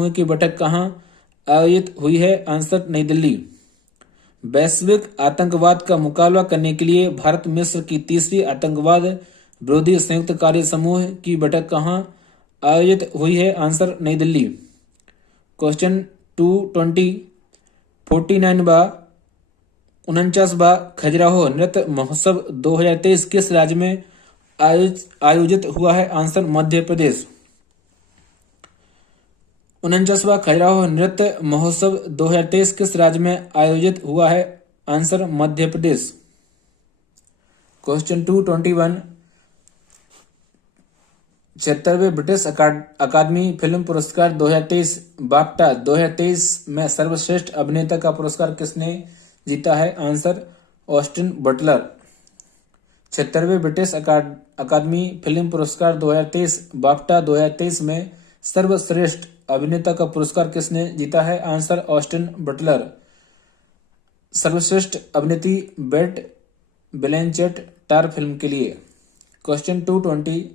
की बैठक कहाँ आयोजित हुई है? आंसर नई दिल्ली। वैश्विक आतंकवाद का मुकाबला करने के लिए भारत मिस्र की तीसरी आतंकवाद विरोधी संयुक्त कार्य समूह की बैठक कहाँ आयोजित हुई है? आंसर नई दिल्ली। क्वेश्चन 220 49वां खजुराहो नृत्य महोत्सव 2023 किस राज्य में आयोजित हुआ है? आंसर मध्य प्रदेश। 49वां खजुराहो नृत्य महोत्सव 2023 किस राज्य में आयोजित हुआ है? Answer Madhya Pradesh. Question 221 76वें British अकादमी फिल्म पुरस्कार 2023 बाफ्टा 2023 में सर्वश्रेष्ठ अभिनेता का पुरस्कार किसने जीता है? Answer Austin Butler. 76वें ब्रिटिश अकादमी फिल्म पुरस्कार 2023 बाफ्टा 2023 में सर्वश्रेष्ठ अभिनेता का पुरस्कार किसने जीता है? Answer Austin Buttler. सर्वश्रेष्ठ अभिनेत्री बेट ब्लैंचेट टार फिल्म के लिए। क्वेश्चन 220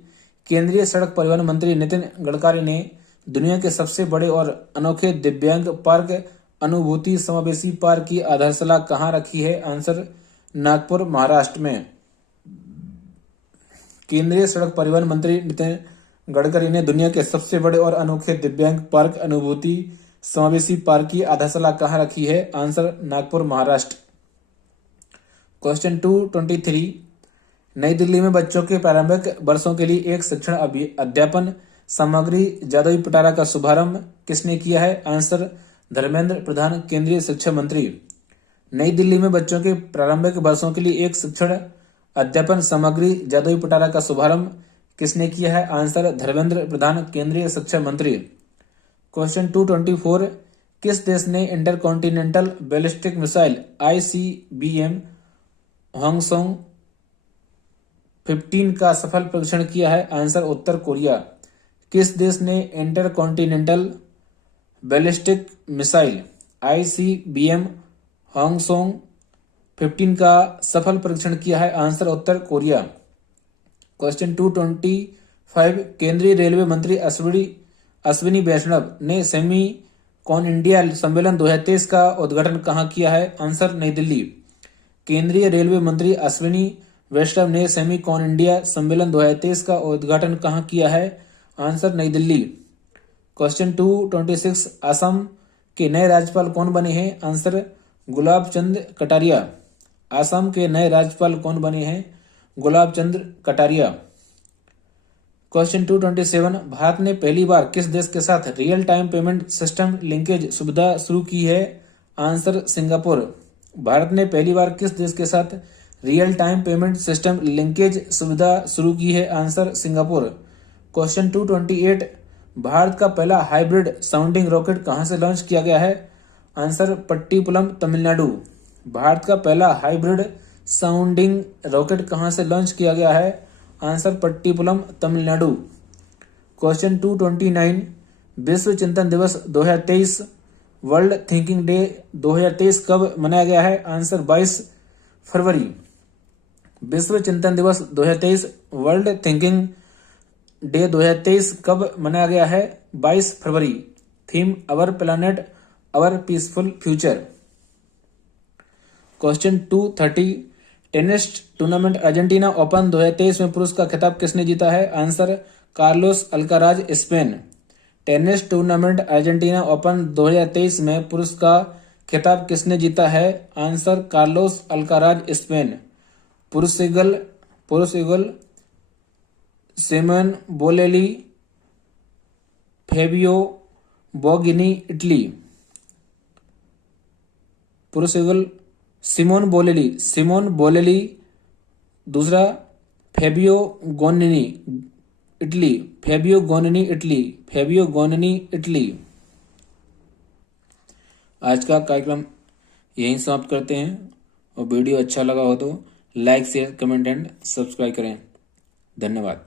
केंद्रीय सड़क परिवहन मंत्री नितिन गडकरी ने दुनिया के सबसे बड़े और अनोखे दिव्यांग पार्क अनुभूति समावेशी पार्क की आधारशिला कहाँ रखी है? आंसर नागपुर महाराष्ट्र में। केंद्रीय सड़क परिवहन मंत्री नितिन गडकरी ने दुनिया के सबसे बड़े और अनोखे दिव्यांग पार्क अनुभूति समावेशी पार्क की आधारशिला कहाँ रखी है? आंसर नागपुर महाराष्ट्र। क्वेश्चन 223 नई दिल्ली में बच्चों के प्रारंभिक वर्षों के लिए एक शिक्षण अध्यापन सामग्री जादुई पिटारा का शुभारंभ किसने किया है? आंसर धर्मेंद्र प्रधान केंद्रीय शिक्षा मंत्री। नई दिल्ली में बच्चों के प्रारंभिक वर्षों के लिए एक शिक्षण अध्यापन सामग्री जादुई पिटारा का शुभारंभ किसने किया है? आंसर धर्मेंद्र प्रधान केंद्रीय शिक्षा मंत्री। क्वेश्चन 224 किस देश ने इंटरकॉन्टिनेंटल बैलिस्टिक मिसाइल ICBM होंगसोंग 15 का सफल परीक्षण किया है? आंसर उत्तर कोरिया। किस देश ने इंटरकॉन्टिनेंटल बैलिस्टिक मिसाइल ICBM होंगसोंग 15 का सफल परीक्षण किया है? आंसर उत्तर कोरिया। क्वेश्चन 225 केंद्रीय रेलवे मंत्री अश्विनी वैष्णव ने सेमी कॉन इंडिया सम्मेलन 2023 का उद्घाटन कहाँ किया है? आंसर नई दिल्ली। केंद्रीय रेलवे मंत्री अश्विनी वैष्णव ने सेमी कॉन इंडिया सम्मेलन 2023 का उद्घाटन कहाँ किया है? आंसर नई दिल्ली। क्वेश्चन 226 असम के नए राज्यपाल कौन बने हैं? आंसर गुलाब चंद कटारिया। असम के नए राज्यपाल कौन बने हैं? गुलाब चंद कटारिया। क्वेश्चन 227 भारत ने पहली बार किस देश के साथ real time payment system linkage सुविधा शुरू की है? Answer Singapore. भारत ने पहली बार किस देश के साथ real time payment system linkage सुविधा शुरू की है? Answer Singapore. क्वेश्चन 228 भारत का पहला हाइब्रिड साउंडिंग रॉकेट कहां से लॉन्च किया गया है? आंसर पट्टीपुलम तमिलनाडु। भारत का पहला हाइब्रिड साउंडिंग रॉकेट कहां से लॉन्च किया गया है? आंसर पट्टीपुलम तमिलनाडु। क्वेश्चन 229 विश्व चिंतन दिवस 2023 वर्ल्ड थिंकिंग डे 2023 कब मनाया गया है? आंसर 22 फरवरी। विश्व चिंतन दिवस 2023 वर्ल्ड थिंकिंग डे 2023 कब मनाया गया है? 22 फरवरी। Theme our planet our peaceful future. Question 230 tennis tournament Argentina open 2023 में पुरुष का खिताब किसने जीता है? Answer Carlos Alcaraz Spain. Tennis tournament Argentina open 2023 में पुरुष का खिताब किसने जीता है? Answer Carlos Alcaraz Spain. पुरुष युगल Simone Bolelli Fabio Fognini Italy. पुरुष युगल सिमोन बोलेली। दूसरा फेबियो गोनिनी इटली। आज का कार्यक्रम यहीं समाप्त करते हैं और वीडियो अच्छा लगा हो तो like share comment and subscribe करें। धन्यवाद।